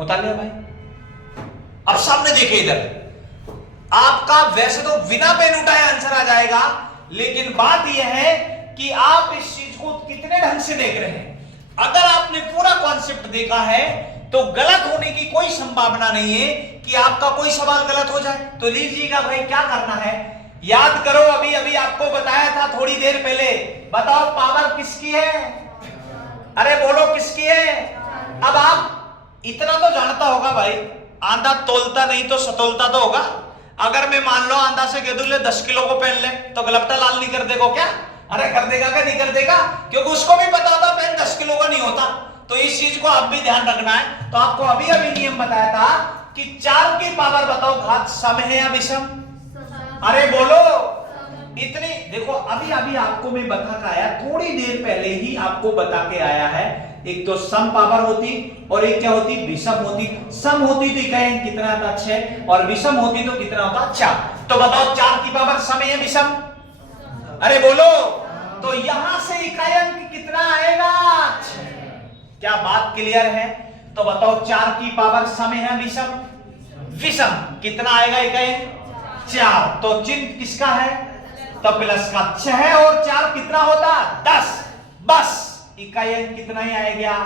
उतार लिया भाई। अब सामने देखिए इधर, आपका वैसे तो बिना पेन उठाए आंसर आ जाएगा, लेकिन बात यह है कि आप इस चीज को कितने ढंग से देख रहे हैं। अगर आपने पूरा कॉन्सेप्ट देखा है तो गलत होने की कोई संभावना नहीं है कि आपका कोई सवाल गलत हो जाए। तो लीजिएगा भाई, क्या करना है, याद करो, अभी अभी आपको बताया था थोड़ी देर पहले। बताओ पावर किसकी है? अरे बोलो किसकी है? अब आप इतना तो जानता होगा भाई, आंधा तोलता नहीं तो सतोलता तो होगा। अगर मैं मान लो आंधा से कह दूं ले 10 किलो को पहन ले, तो गलप्टा लाल नहीं कर देगा क्या? अरे कर देगा क्या? नहीं कर देगा, क्योंकि उसको भी पता होता पेन 10 किलो का नहीं होता। तो इस चीज को आप भी ध्यान रखना है। तो आपको अभी अभी नियम बताया था कि 4 की पावर बताओ घात सम है या विषम? अरे बोलो, इतनी देखो, अभी अभी आपको मैं बता के आया, थोड़ी देर पहले ही आपको बता के आया है। एक तो सम पावर होती और एक क्या होती? विषम होती। सम होती तो इकाई अंक कितना आता? 6, और विषम होती तो कितना होता? 4। तो बताओ 4 की पावर सम है या विषम? अरे बोलो, तो यहां से इकाई अंक कितना आएगा? 6। क्या बात क्लियर है? तो बताओ 4 की पावर सम है या विषम? विषम। कितना आएगा इकाई अंक? 4। तो चिन्ह किसका है? तो प्लस का। 6 और 4 कितना होता? 10। बस इकाई अंक कितना ही आएगा?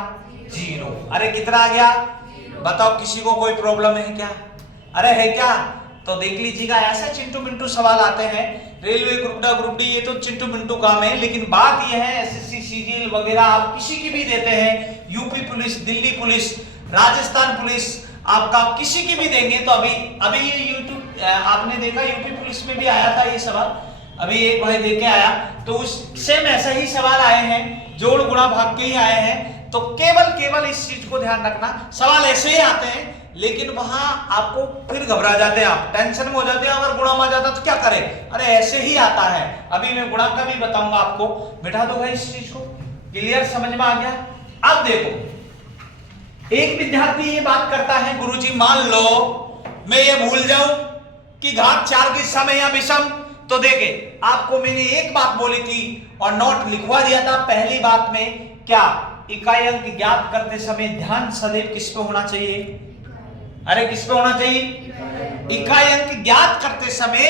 0। अरे कितना आ गया? बताओ, किसी को कोई प्रॉब्लम है क्या? अरे है क्या? तो देख लीजिएगा, ऐसे चिंटू मिंटू सवाल आते हैं। रेलवे ग्रुप डी ये तो चिंटू मिंटू काम है, लेकिन बात यह है एसएससी सीजीएल वगैरह आप किसी की भी देते हैं, UP police, Delhi police, Rajasthan police, आपका किसी की भी देंगे। तो अभी ये यूट्यूब आपने देखा, यूपी पुलिस में भी आया था ये सवाल, अभी एक भाई देके आया, तो उस सेम ऐसे ही सवाल आए हैं, जोड़ गुणा भाग के ही आए हैं। तो केवल इस चीज को ध्यान रखना, सवाल ऐसे ही आते हैं, लेकिन वहां आपको फिर घबरा जाते हैं, आप टेंशन में हो जाते हैं। अगर गुणा में आ जाता तो क्या करें? अरे ऐसे ही आता है। अभी मैं गुणा का भी बताऊंगा आपको, बिठा दो भाई इस चीज को। क्लियर, समझ में आ गया? अब देखो, एक विद्यार्थी ये बात करता है, गुरुजी मान लो मैं ये भूल जाऊं कि घात 4 की सम है या विषम। तो देखे, आपको मैंने एक बात बोली थी और नोट लिखवा दिया था पहली बात में, क्या? इकाई अंक ज्ञात करते समय ध्यान सदैव किस पे होना चाहिए? अरे किस पे होना चाहिए? इकाई अंक ज्ञात करते समय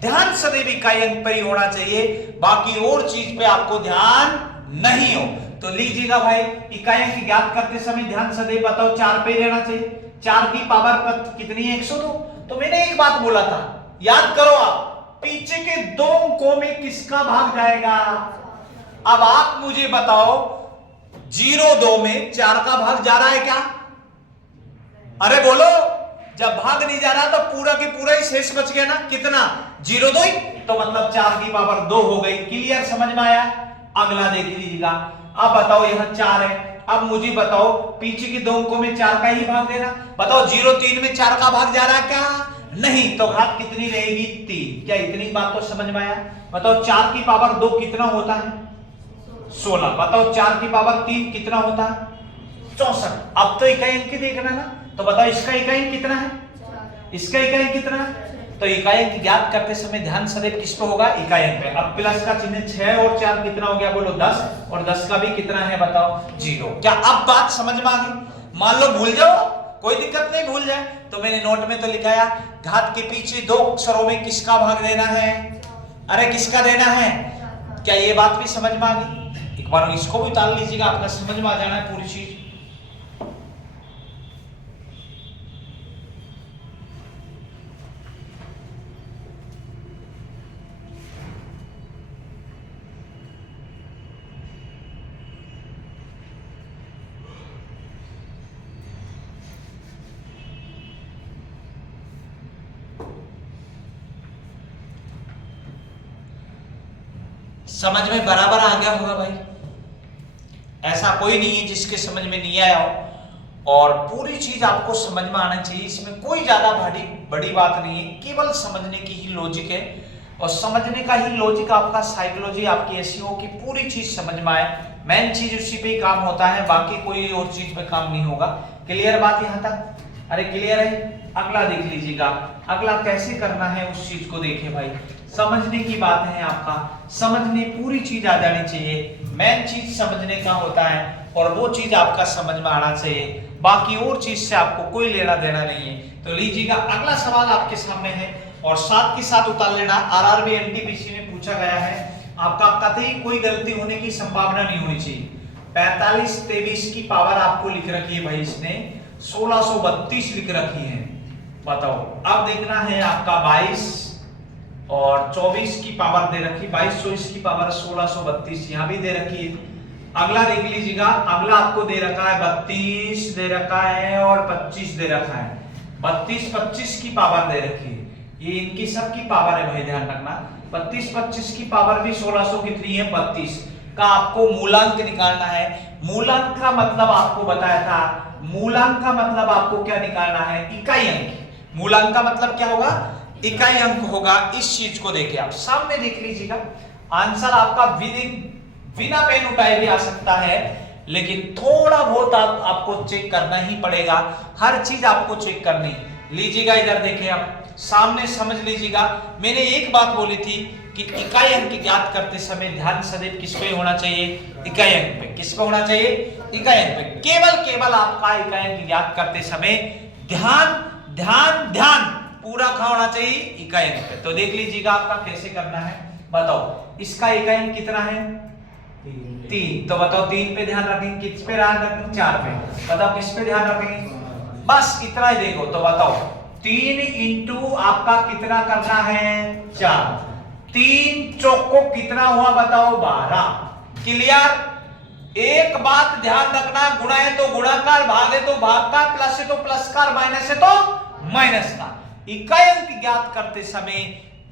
ध्यान सदैव इकाई अंक पर ही होना चाहिए, बाकी और चीज पे आपको ध्यान नहीं हो। तो लीजिएगा भाई, इकाई अंक ज्ञात करते समय ध्यान सदैव बताओ 4 पे ही रहना चाहिए। 4 की पावर कितनी है? 102। तो मैंने एक बात बोला था, याद करो आप, पीछे के 2 अंकों में किसका भाग जाएगा? अब आप मुझे बताओ, 0-2 में 4 का भाग जा रहा है क्या? अरे बोलो, जब भाग नहीं जा रहा तो पूरा की पूरा ही शेष बच गया ना। कितना? 0-2 ही। तो मतलब 4 की पावर 2 हो गई। क्लियर, समझ में आया? अगला देख लीजिएगा। अब बताओ, यहां 4 है, अब मुझे बताओ पीछे के 2 अंकों में 4 का ही भाग देना। बताओ 0-3 में 4 का भाग जा रहा है क्या? नहीं। तो घात कितनी रहेगी? 3। क्या इतनी बात तो समझ में आया? बताओ 4 की पावर 2 कितना होता है? 16। बताओ 4 की पावर 3 कितना होता है? 64। अब तो इकाई अंक देखना ना, तो बताओ इसका इकाई अंक कितना है? इसका इकाई अंक कितना है? तो इकाई अंक ज्ञात करते समय ध्यान सदैव किस पे होगा? इकाई अंक पे। अब प्लस का चिन्ह, 6 और 4 कितना हो गया? बोलो 10, और 10 का भी कितना है बताओ? 0। क्या अब बात समझ में आ गई? मान लो भूल जाओ, कोई दिक्कत नहीं, भूल जाए तो मैंने नोट में तो लिखाया, घात के पीछे 2 अक्षरों में किसका भाग देना है? अरे किसका देना है? क्या ये बात भी समझ में आ गई? एक बार इसको भी उतार लीजिएगा, आपका समझ में आ जाना है पूरी चीज। समझ में बराबर आ गया होगा भाई? ऐसा कोई नहीं है जिसके समझ में नहीं आया हो, और पूरी चीज आपको समझ में आना चाहिए। इसमें कोई ज्यादा बड़ी बात नहीं है, केवल समझने की ही लॉजिक है, और समझने का ही लॉजिक आपका साइकोलॉजी आपकी ऐसी हो कि पूरी चीज समझ में आए। मेन चीज उसी पे ही काम होता है, बाकी कोई और चीज पे काम नहीं होगा। क्लियर बात यहां तक? अरे क्लियर है? अगला देख लीजिएगा, अगला कैसे करना है उस चीज को देखिए भाई। समझने की बात है, आपका समझने पूरी चीज आ जानी चाहिए। मेन चीज समझने का होता है, और वो चीज आपका समझ में आना चाहिए। बाकी और चीज से आपको कोई लेना देना नहीं है। तो लीजिएगा अगला सवाल आपके सामने है और साथ के साथ उतार लेना। आरआरबी एनटीपीसी में पूछा गया है, आपका कतई कोई गलती होने की संभावना नहीं होनी चाहिए। 45 23 की पावर आपको लिख रखी है भाई, इसने 1632 लिख रखी है। बताओ अब देखना है आपका 22 और 24 की पावर दे रखी, 22 24 की पावर 1632 यहां भी दे रखी है। अगला देख लीजिएगा, अगला आपको दे रखा है 32 दे रखा है और 25 दे रखा है। 32 25 की पावर दे रखी है, ये इनकी सब की पावर है भाई, ध्यान रखना। 32 25 की पावर भी 1600 कितनी है 32 का आपको मूलांक निकालना है। मूलांक का मतलब आपको बताया था, मूलांक का मतलब आपको क्या निकालना है, इकाई अंक। मूलांक का मतलब क्या होगा, इकाई अंक होगा। इस चीज को देखिए आप सामने देख लीजिएगा, आंसर आपका बिना पेन उठाए भी आ सकता है, लेकिन थोड़ा बहुत आपको चेक करना ही पड़ेगा, हर चीज आपको चेक करनी। लीजिएगा इधर देखिए आप सामने, समझ लीजिएगा। मैंने एक बात बोली थी कि इकाई अंक ज्ञात करते समय ध्यान सदैव किस पे होना चाहिए, इकाई अंक पे। किस पे होना चाहिए, इकाई अंक पे। केवल आपका इकाई अंक ज्ञात करते समय ध्यान ध्यान ध्यान पूरा कहां होना चाहिए, इकाई अंक पे। तो देख लीजिएगा आपका कैसे करना है, बताओ इसका इकाई अंक कितना है 3, तो बताओ 3 पे ध्यान रखेंगे, किस पे ध्यान रखेंगे 4 पे, बताओ किस पे ध्यान रखेंगे, बस इतना ही देखो। तो बताओ 3 इंटू आपका कितना करना है 4, 3 चौको कितना हुआ बताओ 12। क्लियर। एक बात ध्यान रखना, गुणा है तो गुणाकार, भाग है तो भागकार, प्लस है तो प्लस का, माइनस है तो माइनस का। इकाई अंक ज्ञात करते समय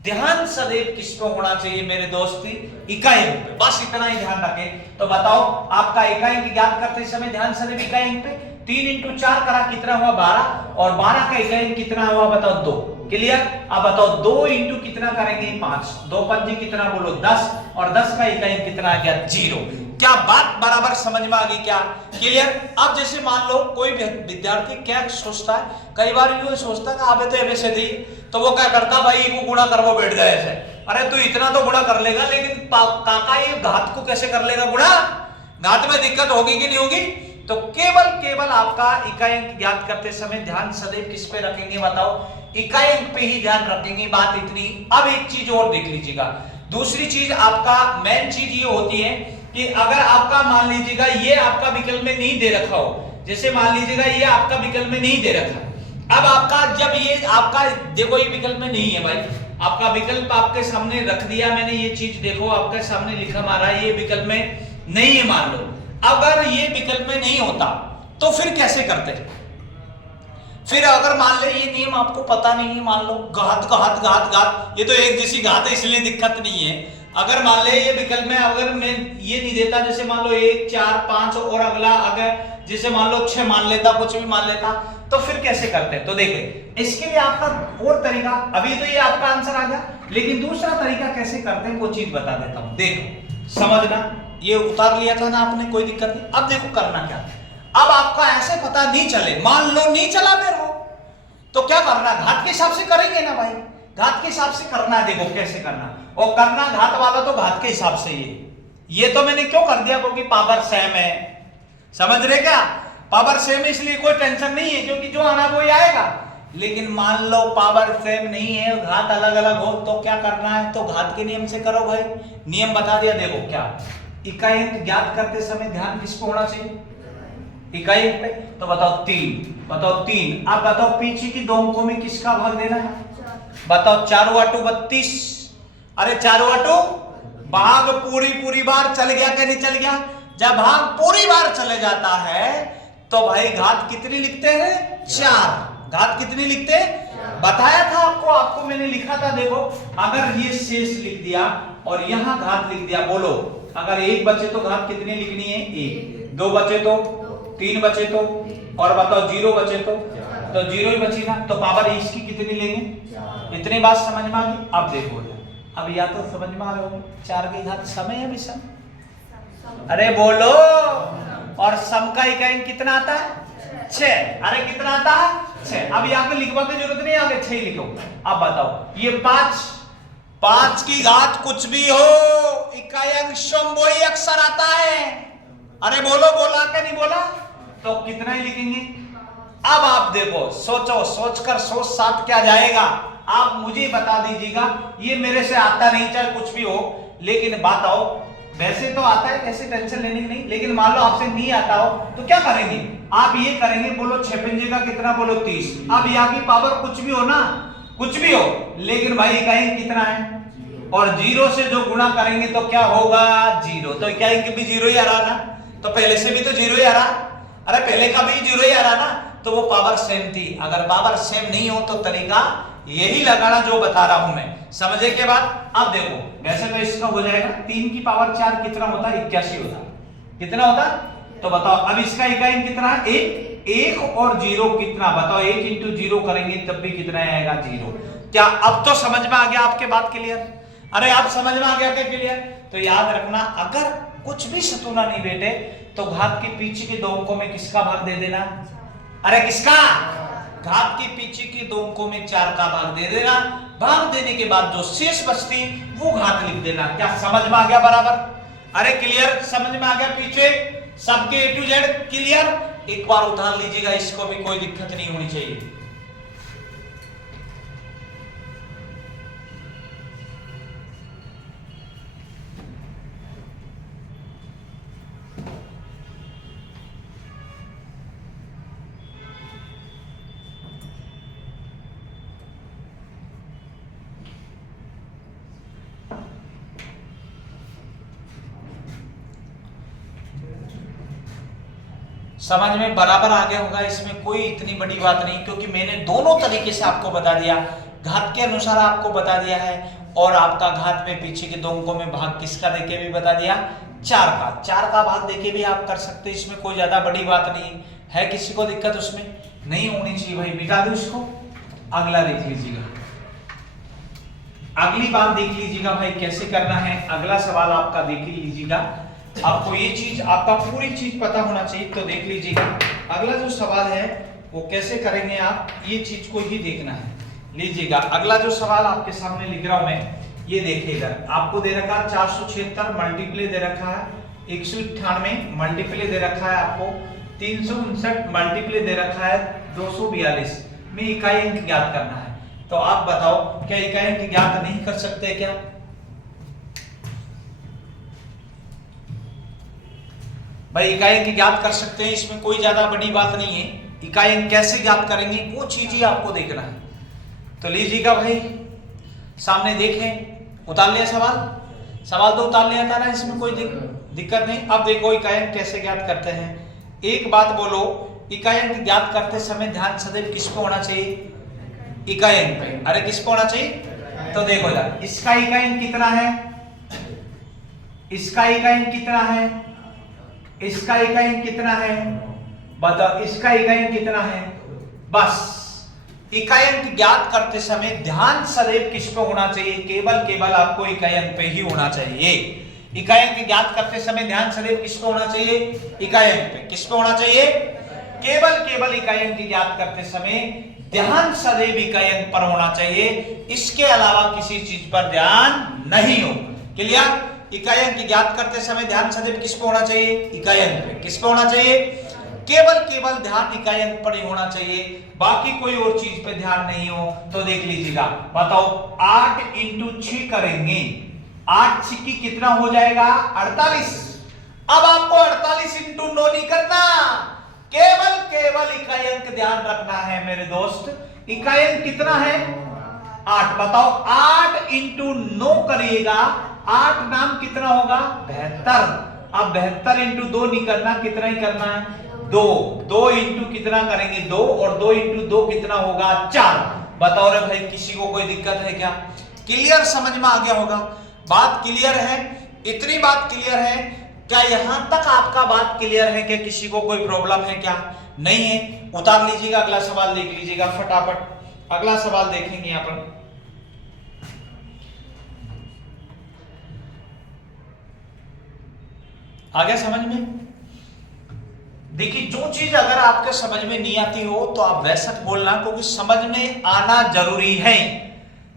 ध्यान सदैव किस पे होना चाहिए मेरे दोस्ती, इकाई अंक पे। बस इतना ही ध्यान रखें। तो बताओ आपका इकाई अंक ज्ञात करते समय ध्यान सदैव इकाई अंक पे। 3 इंटू 4 करा कितना हुआ 12, और 12 का इकाई अंक कितना हुआ बताओ 2। क्लियर। अब बताओ 2 इंटू कितना करेंगे 5, 2 पंजे कितना बोलो 10, और 10 का इकाई अंक कितना आ गया 0। क्या बात बराबर समझ में आ गई क्या, क्लियर। अब जैसे मान लो कोई विद्यार्थी क्या सोचता है, कई बार ये सोचता है अबे तो एबीसीडी, तो वो क्या करता भाई को गुणा करवा बैठ जाए ऐसे, अरे तू इतना तो गुणा कर लेगा, लेकिन काका ये घात को कैसे कर लेगा गुणा, घात में दिक्कत होगी कि नहीं होगी। तो केवल आपका इकाई अंक ज्ञात करते समय ध्यान सदैव किस पे रखेंगे बताओ, इकाई अंक पे ही ध्यान रखेंगे, बात इतनी। अब एक चीज और देख लीजिएगा, दूसरी चीज आपका मेन चीज ये होती है कि अगर आपका मान लीजिएगा ये आपका विकल्प में नहीं दे रखा हो, जैसे मान लीजिएगा ये आपका विकल्प में नहीं दे रखा, अब आपका जब ये आपका देखो ये विकल्प में नहीं है भाई, आपका विकल्प आपके सामने रख दिया मैंने, ये चीज देखो आपके सामने लिखा मारा ये विकल्प में नहीं है। मान लो अगर ये विकल्प में नहीं होता तो फिर कैसे करते, फिर अगर मान ले ये नियम आपको पता नहीं है, मान लो घात घात घात घात, ये तो एक जैसी घात है इसलिए दिक्कत नहीं है। अगर मान ले ये विकल्प में अगर मैं ये नहीं देता, जैसे मान लो 1 4 5 और अगला अगर जैसे मान लो 6 मान लेता, कुछ भी मान लेता, तो फिर कैसे करते हैं। तो देखिए इसके लिए आपका और तरीका, अभी तो ये आपका आंसर आ गया, लेकिन दूसरा तरीका कैसे करते हैं वो चीज बता देता हूं, देखो समझना। ये उतार लिया था ना आपने, कोई दिक्कत नहीं। अब देखो करना क्या, अब आपका ऐसे पता नहीं चले, मान लो नहीं चला मेरे को, तो क्या करना, घात के हिसाब से करेंगे ना भाई, घात के हिसाब से करना है। देखो कैसे करना, और करना घात वाला तो घात के हिसाब से ये तो मैंने क्यों कर दिया, क्योंकि पावर सेम है, समझ रहे क्या, पावर सेम है इसलिए कोई टेंशन नहीं है, क्योंकि जो आना वो ही आएगा। लेकिन मान लो पावर सेम नहीं है, घात अलग अलग हो, तो क्या करना है, तो घात के नियम से करो भाई। नियम बता दिया, देखो क्या, इकाई अंक ज्ञात करते समय ध्यान किस पे होना चाहिए, इकाई अंक पे। तो बताओ 3, बताओ 3। अब बताओ पीछे की 2 अंकों में किसका भाग देना है, बताओ 4 वाटू 32, अरे 4 वाटू भाग पूरी बार चल गया क्या नहीं चल गया, जब भाग पूरी बार चले जाता है तो भाई घात कितनी लिखते हैं 4, घात कितनी लिखते हैं, बताया था आपको मैंने लिखा था, देखो अगर ये शेष लिख दिया और यहां घात लिख दिया, बोलो अगर 1 बचे तो घात कितनी लिखनी है 1, 2 बचे तो 3 बचे तो, और बताओ 0 बचे तो 0 ही बची ना, तो पावर इसकी कितनी लेंगे, इतनी बात समझ में आ गई। अब देखो अब या तो समझ में आ रहे हो 4 की घात समय है विषम, अरे बोलो, और सम का इकाई अंक कितना आता है 6, अरे कितना आता है 6। अब यहाँ पे लिखवा की जरूरत नहीं, आगे 6 लिखो। अब बताओ ये 5 की घात कुछ भी हो, इकाई अंक सम वही अक्सर आता है, अरे बोलो, बोला क्या नहीं बोला, तो कितना ही लिखेंगे अब आप देखो, सोचो, सोचकर 107 क्या जाएगा आप मुझे बता दीजिएगा। ये मेरे से आता नहीं, चाहे कुछ भी हो, लेकिन बात आओ, वैसे तो आता है, ऐसे टेंशन लेने की नहीं, लेकिन मान लो आपसे नहीं आता हो तो क्या करेंगे आप? ये करेंगे, बोलो 6 पंजे का कितना, बोलो 30। अब यहाँ की पावर कुछ भी हो ना, कुछ भी हो, लेकिन भाई इकाई कितना है, और 0 से जो गुणा करेंगे तो क्या होगा, 0। तो इकाई भी 0 ही आ रहा ना, तो पहले से भी तो 0 ही आ रहा, अरे पहले का भी 0 ही आ रहा ना, तो वो पावर सेम थी। अगर पावर सेम नहीं हो तो तरीका यही लगाना जो बता रहा हूं मैं, समझे के बाद। अब देखो, वैसे तो इसका हो जाएगा 3 की पावर 4 कितना होता है, 81 होता है, कितना होता है, तो बताओ। अब इसका इकाई कितना है, 1 और 0 कितना, बताओ। 1 इंटू 0 करेंगे तब भी कितना आएगा, 0। क्या अब तो समझ में आ गया आपके बात क्लियर? अरे आप समझ में आ गया क्या क्लियर? तो याद रखना, अगर कुछ भी सतुना नहीं बेटे तो घात के पीछे के 2 अंकों में किसका भाग दे देना, अरे किसका, घात के पीछे के 2 अंकों में 4 का भाग दे देना। भाग देने के बाद जो शेष बचती वो घात लिख देना। क्या समझ में आ गया बराबर? अरे क्लियर, समझ में आ गया पीछे सबके A to Z क्लियर? एक बार उतार लीजिएगा इसको भी, कोई दिक्कत नहीं होनी चाहिए। समझ में बराबर आ गया होगा, इसमें कोई इतनी बड़ी बात नहीं, क्योंकि मैंने दोनों तरीके से आपको बता दिया। घात के अनुसार आपको बता दिया है, और आपका घात में पीछे के 2 अंकों में भाग किसका देके भी बता दिया, 4 का भाग देके भी आप कर सकते हैं। इसमें कोई ज्यादा बड़ी बात नहीं है। किसी को दिक्कत उसमें नहीं होनी चाहिए भाई। मिटा दो इसको, अगला देख लीजिएगा, अगली बात देख लीजिएगा भाई कैसे करना है। अगला सवाल आपका देख लीजिएगा, आपको ये चीज, आपका पूरी चीज पता होना चाहिए, तो देख लीजिएगा। अगला जो सवाल है वो कैसे करेंगे आप, ये चीज को ही देखना है। लीजिएगा अगला जो सवाल आपके सामने लिख रहा हूं मैं, ये देखिएगा। आपको दे रखा है 476 मल्टीप्ले दे रखा है 198 मल्टीप्ले दे रखा है आपको 359 मल्टीप्ले दे रखा है 242 में इकाई अंक ज्ञात करना है। तो आप बताओ, क्या इकाई अंक ज्ञात नहीं कर सकते क्या? भाई इकाई अंक ज्ञात कर सकते हैं, इसमें कोई ज्यादा बड़ी बात नहीं है। इकाई अंक कैसे ज्ञात करेंगे वो चीज ही आपको देखना है। तो लीजिएगा भाई, सामने देखें, उतार लिया सवाल तो उतार लिया था ना, इसमें कोई दिक्कत नहीं। अब देखो इकाई अंक कैसे ज्ञात करते हैं। एक बात बोलो, इकाई अंक ज्ञात करते समय ध्यान सदैव किस पे होना चाहिए, इकाई अंक पे। अरे किस पे होना चाहिए? तो देखो यार, इसका इकाई अंक कितना है, इसका इकाई अंक कितना है, इसका इकाई अंक कितना है, बताओ इसका इकाई अंक कितना है। बस इकाई अंक ज्ञात करते समय ध्यान सदैव किस पे होना चाहिए, केवल आपको इकाई अंक पे ही होना चाहिए। इकाई अंक ज्ञात करते समय ध्यान सदैव किस पे होना चाहिए, इकाई अंक पे। किस पे होना चाहिए? केवल इकाई अंक ज्ञात करते समय ध्यान सदैव इकाई अंक पर होना चाहिए, इसके अलावा किसी चीज पर ध्यान नहीं हो। क्लियर? इकाई अंक ज्ञात करते समय ध्यान सदैव किस पे होना चाहिए, इकाई अंक पे। किस पे होना चाहिए? केवल ध्यान इकाई अंक पर ही होना चाहिए, बाकी कोई और चीज पे ध्यान नहीं हो। तो देख लीजिएगा, बताओ 8 इंटू 6 करेंगे, 8 6 कितना हो जाएगा, 48। अब आपको 48 इंटू 9 नहीं करना, केवल इकाई अंक ध्यान रखना है मेरे दोस्त। इकाई अंक कितना है, 8। बताओ 8 इंटू 9 करिएगा, 8 नाम कितना होगा, 72। अब 72 इंटू 2 नहीं करना, कितना ही करना है, 2 इंटू कितना करेंगे, 2, और 2 इंटू 2 कितना होगा, 4। बताओ रे भाई, किसी को कोई दिक्कत है क्या? क्लियर, समझ में आ गया होगा, बात क्लियर है। इतनी बात क्लियर है क्या? यहां तक आपका बात क्लियर है क्या? किसी को कोई प्रॉब्लम है क्या? नहीं है? उतार लीजिएगा, अगला सवाल देख लीजिएगा फटाफट। अगला सवाल देखेंगे यहां पर, आ गया समझ में? देखिए, जो चीज अगर आपके समझ में नहीं आती हो तो आप वैसा बोलना, क्योंकि समझ में आना जरूरी है।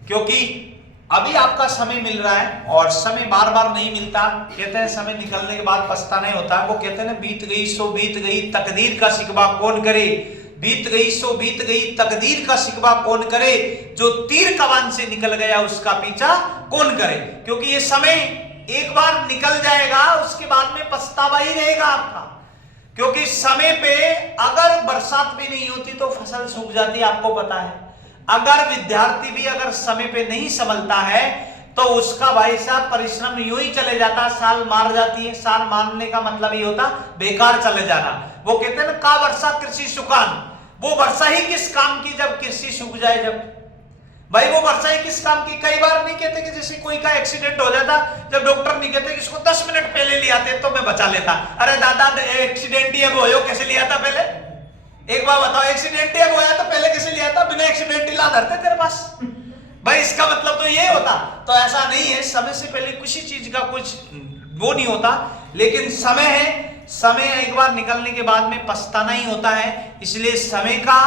क्योंकि अभी आपका समय मिल रहा है और समय बार बार नहीं मिलता। कहते हैं समय निकलने के बाद पछताना नहीं होता। वो कहते हैं ना, बीत गई सो बीत गई, तकदीर का शिकवा कौन करे, बीत गई सो बीत गई, तकदीर का शिकवा कौन करे, जो तीर कमान से निकल गया उसका पीछा कौन करे। क्योंकि ये समय एक बार निकल जाएगा, उसके बाद में पछतावा ही रहेगा आपका। क्योंकि समय पे अगर बरसात भी नहीं होती तो फसल सूख जाती है, आपको पता है। अगर विद्यार्थी भी अगर समय पे नहीं संभलता है तो उसका भाई साहब परिश्रम यूं ही चले जाता, साल मार जाती है। साल मारने का मतलब ये होता बेकार चले जाना। वो कहते हैं ना, का वर्षा कृषि सुखान, वो वर्षा ही किस काम की जब कृषि सूख जाए। जब भाई वो वर्षा ही किस काम की। कई बार नहीं कहते कि जैसे कोई का एक्सीडेंट हो जाता, जब डॉक्टर नहीं कहते कि इसको 10 मिनट पहले ले आते तो मैं बचा लेता। अरे दादा एक्सीडेंट ही है वो कैसे लिया था पहले, एक बार बताओ, एक्सीडेंट ही होया तो पहले कैसे लिया था, बिना एक्सीडेंट ही ला धरते तेरे पास। भाई इसका मतलब तो ये होता। तो ऐसा नहीं है, समय से पहले किसी चीज का कुछ वो नहीं होता, लेकिन समय है, समय एक बार निकलने के बाद में पछताना ही होता है। इसलिए समय का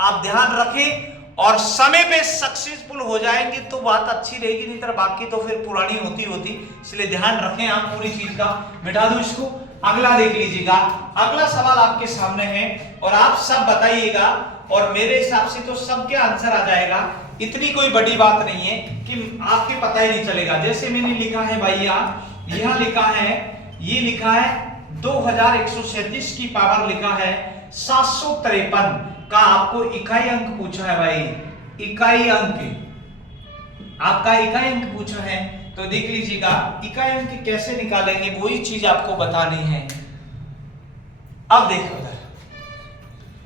आप ध्यान रखें और समय पे सक्सेसफुल हो जाएंगे तो बात अच्छी रहेगी, नहीं तो बाकी तो फिर पुरानी होती। इसलिए ध्यान रखें आप पूरी चीज का। मिटा दो इसको, अगला देख लीजिएगा। अगला सवाल आपके सामने है और आप सब बताइएगा और मेरे हिसाब से तो सबके आंसर आ जाएगा। इतनी कोई बड़ी बात नहीं है कि आपके पता ही नहीं चलेगा। जैसे मैंने लिखा है भैया, यहाँ लिखा है, ये लिखा है 2137 की पावर लिखा है 753 का आपको इकाई अंक पूछा है भाई। इकाई अंक, आपका इकाई अंक पूछा है तो देख लीजिएगा इकाई अंक कैसे निकालेंगे, वही चीज आपको बतानी है। अब देखो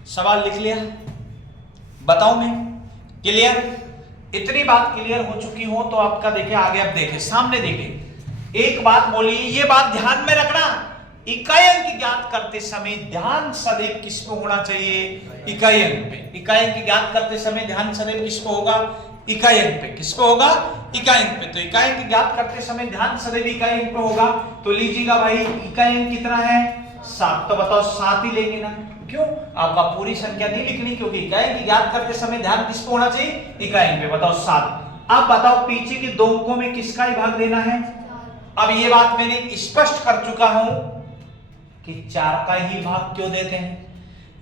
सवाल लिख लिया, बताओ मैं क्लियर, इतनी बात क्लियर हो चुकी हो तो आपका देखे आगे। अब देखे सामने देखे, एक बात बोली, ये बात ध्यान में रखना, इकाई अंक ज्ञात करते समय ध्यान सदैव किस पे होना चाहिए, इकाई अंक पे। इकाई अंक ज्ञात करते समय ध्यान सदैव किस पे होगा, इकाई अंक पे। किस पे होगा, इकाई अंक पे। तो इकाई अंक ज्ञात करते समय ध्यान सदैव इकाई अंक पे होगा। तो लीजिएगा भाई, इकाई अंक कितना है 7, तो बताओ 7 ही लेंगे ना। क्यों, आपका पूरी संख्या नहीं लिखनी, क्योंकि इकाई अंक ज्ञात करते समय ध्यान किस पे होना चाहिए, इकाई अंक पे। बताओ 7। अब बताओ पीछे के दो अंकों में किसका ही भाग देना है। अब ये बात मैंने स्पष्ट कर चुका हूं कि 4 का ही भाग क्यों देते हैं,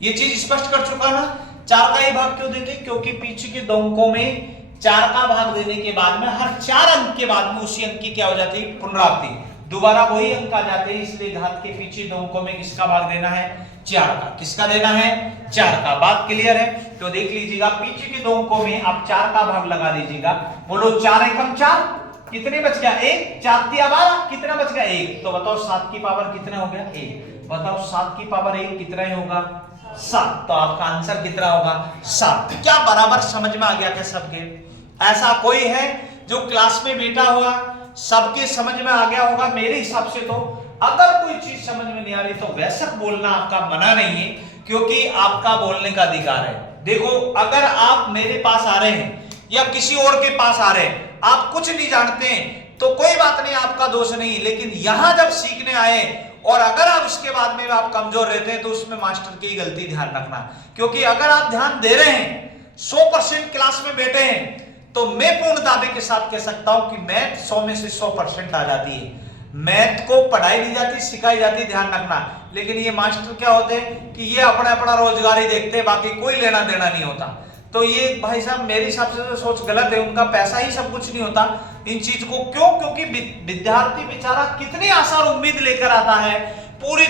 ये चीज स्पष्ट कर चुका ना। 4 का ही भाग क्यों देते हैं, क्योंकि पीछे के दो अंकों में 4 का भाग देने के बाद में हर 4 अंक के बाद में उसी अंक की क्या हो जाती है, पुनरावृत्ति, दोबारा वही अंक आ जाते हैं। इसलिए घात के पीछे दो अंकों में किसका भाग देना है, 4 का। किसका देना है, 4 का। बात क्लियर है। तो देख लीजिएगा पीछे के दो अंकों में आप 4 का भाग लगा दीजिएगा। बोलो 4 एकम 4, कितने बच गया, 1, 4 दिया 12, कितना बच गया 1। तो बताओ 7 की पावर कितना हो गया, 1। बताओ 7 की पावर 1 कितना ही होगा, 7। तो आपका आंसर कितना होगा, 7। क्या बराबर समझ में आ गया क्या सबके? ऐसा कोई है जो क्लास में बैठा हुआ सबके समझ में आ गया होगा? मेरे हिसाब से तो अगर कोई चीज समझ में नहीं आ रही तो वैसा बोलना आपका मना नहीं है, क्योंकि आपका बोलने का अधिकार है। देखो अगर आप मेरे पास आ रहे हैं या किसी और के पास आ रहे हैं, आप कुछ नहीं जानते हैं तो कोई बात नहीं, आपका दोष नहीं। लेकिन यहां जब सीखने आए और अगर आप इसके बाद में आप कमजोर रहते हैं तो उसमें मास्टर की गलती ध्यान रखना। क्योंकि अगर आप ध्यान दे रहे हैं, 100% क्लास में बैठे हैं, तो मैं पूर्ण दावे के साथ कह सकता हूं कि मैथ 100 में से 100% आ जाती है। मैथ को पढ़ाई नहीं जाती, सिखाई जाती, ध्यान रखना। लेकिन ये मास्टर क्या होते हैं कि ये अपना अपना रोजगार ही देखते हैं, बाकी कोई लेना देना नहीं होता। तो ये भाई साहब मेरे हिसाब से तो सोच गलत है, उनका पैसा ही सब कुछ नहीं होता इन चीज को। क्यों? क्योंकि विद्यार्थी बेचारा कितनी आशा और उम्मीद लेकर आता है, पूरी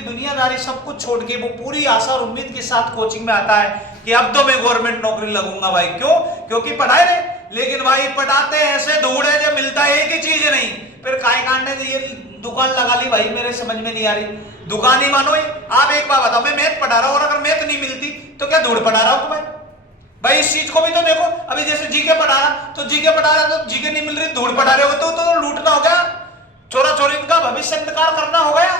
दुनियादारी सब कुछ छोड़ के वो पूरी आशा और उम्मीद के साथ कोचिंग में आता है कि अब तो मैं गवर्नमेंट नौकरी लगूंगा भाई। क्यों? क्योंकि पढ़ाई रहे। लेकिन भाई पढ़ाते ऐसे धूड़े जो मिलता है एक ही चीज नहीं, फिर काय कांड ने ये दुकान लगा ली भाई, मेरे समझ में नहीं आ रही। दुकान ही मानो। आप एक बार बताओ, मैं मैथ पढ़ा रहा हूं और अगर मैथ नहीं मिलती तो क्या धूड़ पढ़ा रहा हूं तुम्हें? भाई इस चीज को भी तो देखो। अभी जैसे जीके पढ़ा रहा तो जीके पढ़ा रहा तो जीके नहीं मिल रही, धूड़ पढ़ा रहे हो तो लूटना हो गया, चोरा चोरी का भविष्य अंधकार करना हो गया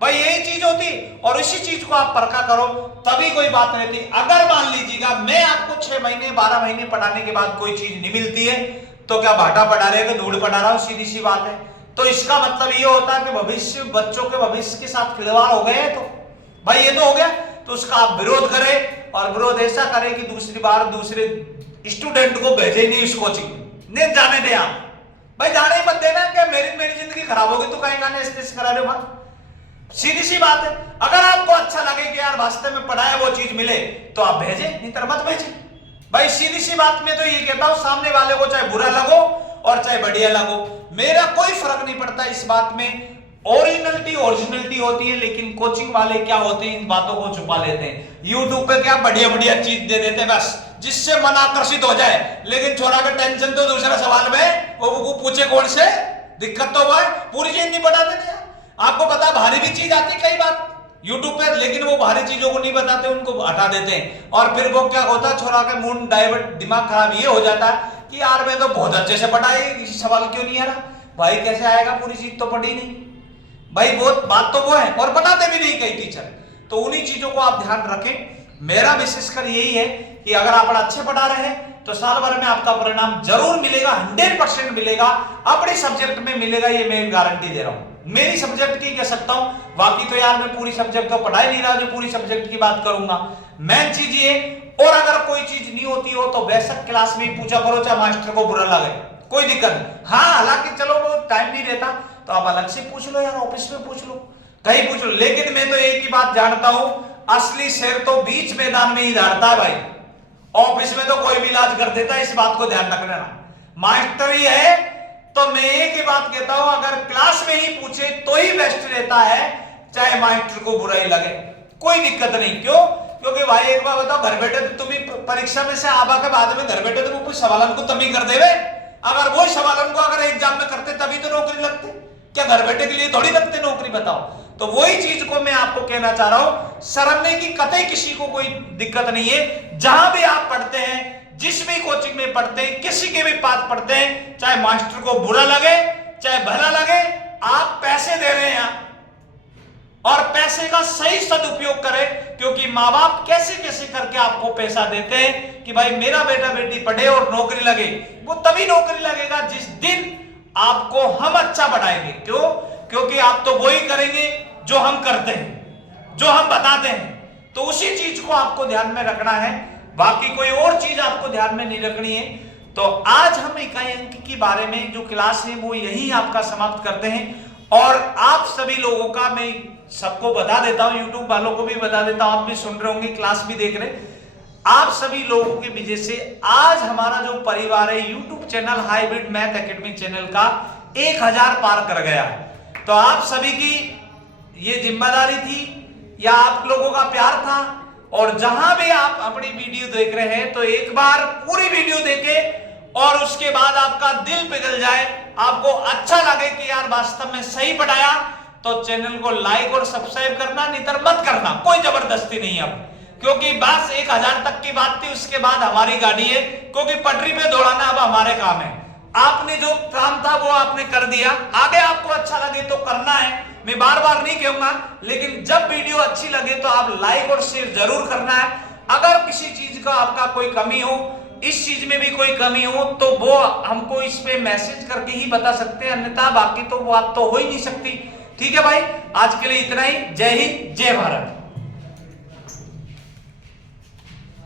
भाई, यही चीज होती। और इसी चीज को आप परखा करो तभी कोई बात रहती। अगर मान लीजिएगा मैं आपको 6 महीने 12 महीने पढ़ाने के बाद कोई चीज नहीं मिलती है तो क्या भाटा पढ़ा रहे हो, धूड़ पढ़ा रहा हूं, सीधी सी बात है। तो इसका मतलब ये होता है कि भविष्य, बच्चों के भविष्य के साथ खिलवाड़ हो गए। तो भाई ये तो हो गया, तो उसका आप विरोध करें और विरोध ऐसा करें कि दूसरी बार दूसरे स्टूडेंट को भेजे नहीं उस कोचिंग में, जाने दे आप भाई, जाने ही मत देना। क्या मेरी जिंदगी खराब होगी तो कहीं गाने स्टेज करा रहे हो? सीधी सी बात है। अगर आपको अच्छा लगे कि यार वास्तव में पढ़ाया वो चीज मिले तो आप भेजें, नहीं तो मत भेजें। भाई सीधी सी बात में तो ये कहता हूं, सामने वाले को चाहे बुरा लगो और चाहे बढ़िया लगो, मेरा कोई फर्क नहीं पड़ता इस बात में। ओरिजिनलिटी होती है, लेकिन कोचिंग वाले क्या होते हैं, इन बातों को छुपा लेते हैं। यूट्यूब पे क्या बढ़िया बढ़िया चीज दे देते हैं बस, जिससे मन आकर्षित हो जाए, लेकिन छोरा का टेंशन तो दूसरा सवाल में वो पूछे कौन से, दिक्कत तो भाई पूरी चीज नहीं बताते थे। आपको पता भारी भी चीज आती कई बार यूट्यूब पे, लेकिन वो भारी चीजों को नहीं बताते, उनको हटा देते हैं। और फिर वो क्या होता है, छोरा का मूड डाइवर्ट, दिमाग खराब ये हो जाता है कि यार मैं तो बहुत अच्छे से पढ़ा है, किसी सवाल क्यों नहीं आ रहा। भाई कैसे आएगा, पूरी चीज तो पढ़ी नहीं भाई, बहुत बात तो वो है, और बताते भी नहीं कई टीचर। तो उन्हीं चीजों को आप ध्यान रखें। मेरा विशेषकर यही है कि अगर आप अच्छे पढ़ा रहे हैं तो साल भर में आपका परिणाम जरूर मिलेगा, 100% मिलेगा, अपने सब्जेक्ट में मिलेगा, ये मैं गारंटी दे रहा हूं। मेरी सब्जेक्ट की कह सकता हूं, बाकी तो यार मैं पूरी सब्जेक्ट तो पढ़ा ही नहीं रहा, जो पूरी सब्जेक्ट की बात करूंगा। मेन चीज ये, और अगर कोई चीज नहीं होती हो तो बेशक क्लास में पूछा करो, चाहे मास्टर को बुरा लगे, कोई दिक्कत नहीं। हाँ हालांकि चलो वो टाइम नहीं रहता तो आप अलग से पूछ लो यार, ऑफिस में पूछ लो, कहीं पूछ लो। लेकिन मैं तो एक ही बात जानता हूं, असली शेर तो बीच मैदान में ही दौड़ता है भाई, ऑफिस में तो कोई भी इलाज कर देता है, इस बात को ध्यान रखना। मास्टर ही है तो मैं एक ही बात कहता हूं, अगर क्लास में ही पूछे तो ही बेस्ट रहता है, चाहे मास्टर को बुरा ही लगे, कोई दिक्कत नहीं। क्यों? क्योंकि भाई एक बार बताओ, घर बैठे तो तुम्हें परीक्षा में से आबा के बाद में घर बैठे तो वो सवाल को तभी कर देवे, अगर वो सवाल को अगर एग्जाम में करते तभी तो नौकरी लगते, क्या घर बैठे के लिए थोड़ी लगते नौकरी, बताओ। तो वही चीज को मैं आपको कहना चाह रहा हूं, शर्मने की कतई किसी को कोई दिक्कत नहीं है। जहां भी आप पढ़ते हैं, जिस भी कोचिंग में पढ़ते हैं, किसी के भी पास पढ़ते हैं, चाहे मास्टर को बुरा लगे चाहे भला लगे, आप पैसे दे रहे हैं और पैसे का सही सदुपयोग करें। क्योंकि माँ बाप कैसे कैसे करके आपको पैसा देते हैं कि भाई मेरा बेटा बेटी पढ़े और नौकरी लगे। वो तभी नौकरी लगेगा जिस दिन आपको हम अच्छा पढ़ाएंगे। क्यों? क्योंकि आप तो वही करेंगे जो हम करते हैं, जो हम बताते हैं। तो उसी चीज को आपको ध्यान में रखना है, बाकी कोई और चीज आपको ध्यान में नहीं रखनी है। तो आज हम इकाई अंक के बारे में जो क्लास है वो यही आपका समाप्त करते हैं। और आप सभी लोगों का मैं सबको बता देता हूं, यूट्यूब वालों को भी बता देता हूं, आप भी सुन रहे होंगे, क्लास भी देख रहे, आप सभी लोगों की वजह से आज हमारा जो परिवार है YouTube channel hybrid math academy channel का 1000 पार कर गया है। तो आप सभी की ये जिम्मेदारी थी या आप लोगों का प्यार था, और जहां भी आप अपनी वीडियो देख रहे हैं तो एक बार पूरी वीडियो देखें और उसके बाद आपका दिल पिघल जाए, आपको अच्छा लगे कि यार वास्तव में सही पढ़ाया, तो चैनल को लाइक और सब्सक्राइब करना, नहीं तो मत करना, कोई जबरदस्ती नहीं अब। क्योंकि बस 1000 तक की बात थी, उसके बाद हमारी गाड़ी है, क्योंकि पटरी पे दौड़ाना अब हमारे काम है। आपने जो काम था वो आपने कर दिया, आगे आपको अच्छा लगे तो करना है, मैं बार बार नहीं कहूंगा, लेकिन जब वीडियो अच्छी लगे तो आप लाइक और शेयर जरूर करना है। अगर किसी चीज का आपका कोई कमी हो, इस चीज में भी कोई कमी हो, तो वो हमको इस पे मैसेज करके ही बता सकते हैं, अन्यथा बाकी तो बात तो हो ही नहीं सकती। ठीक है भाई, आज के लिए इतना ही। जय हिंद, जय भारत।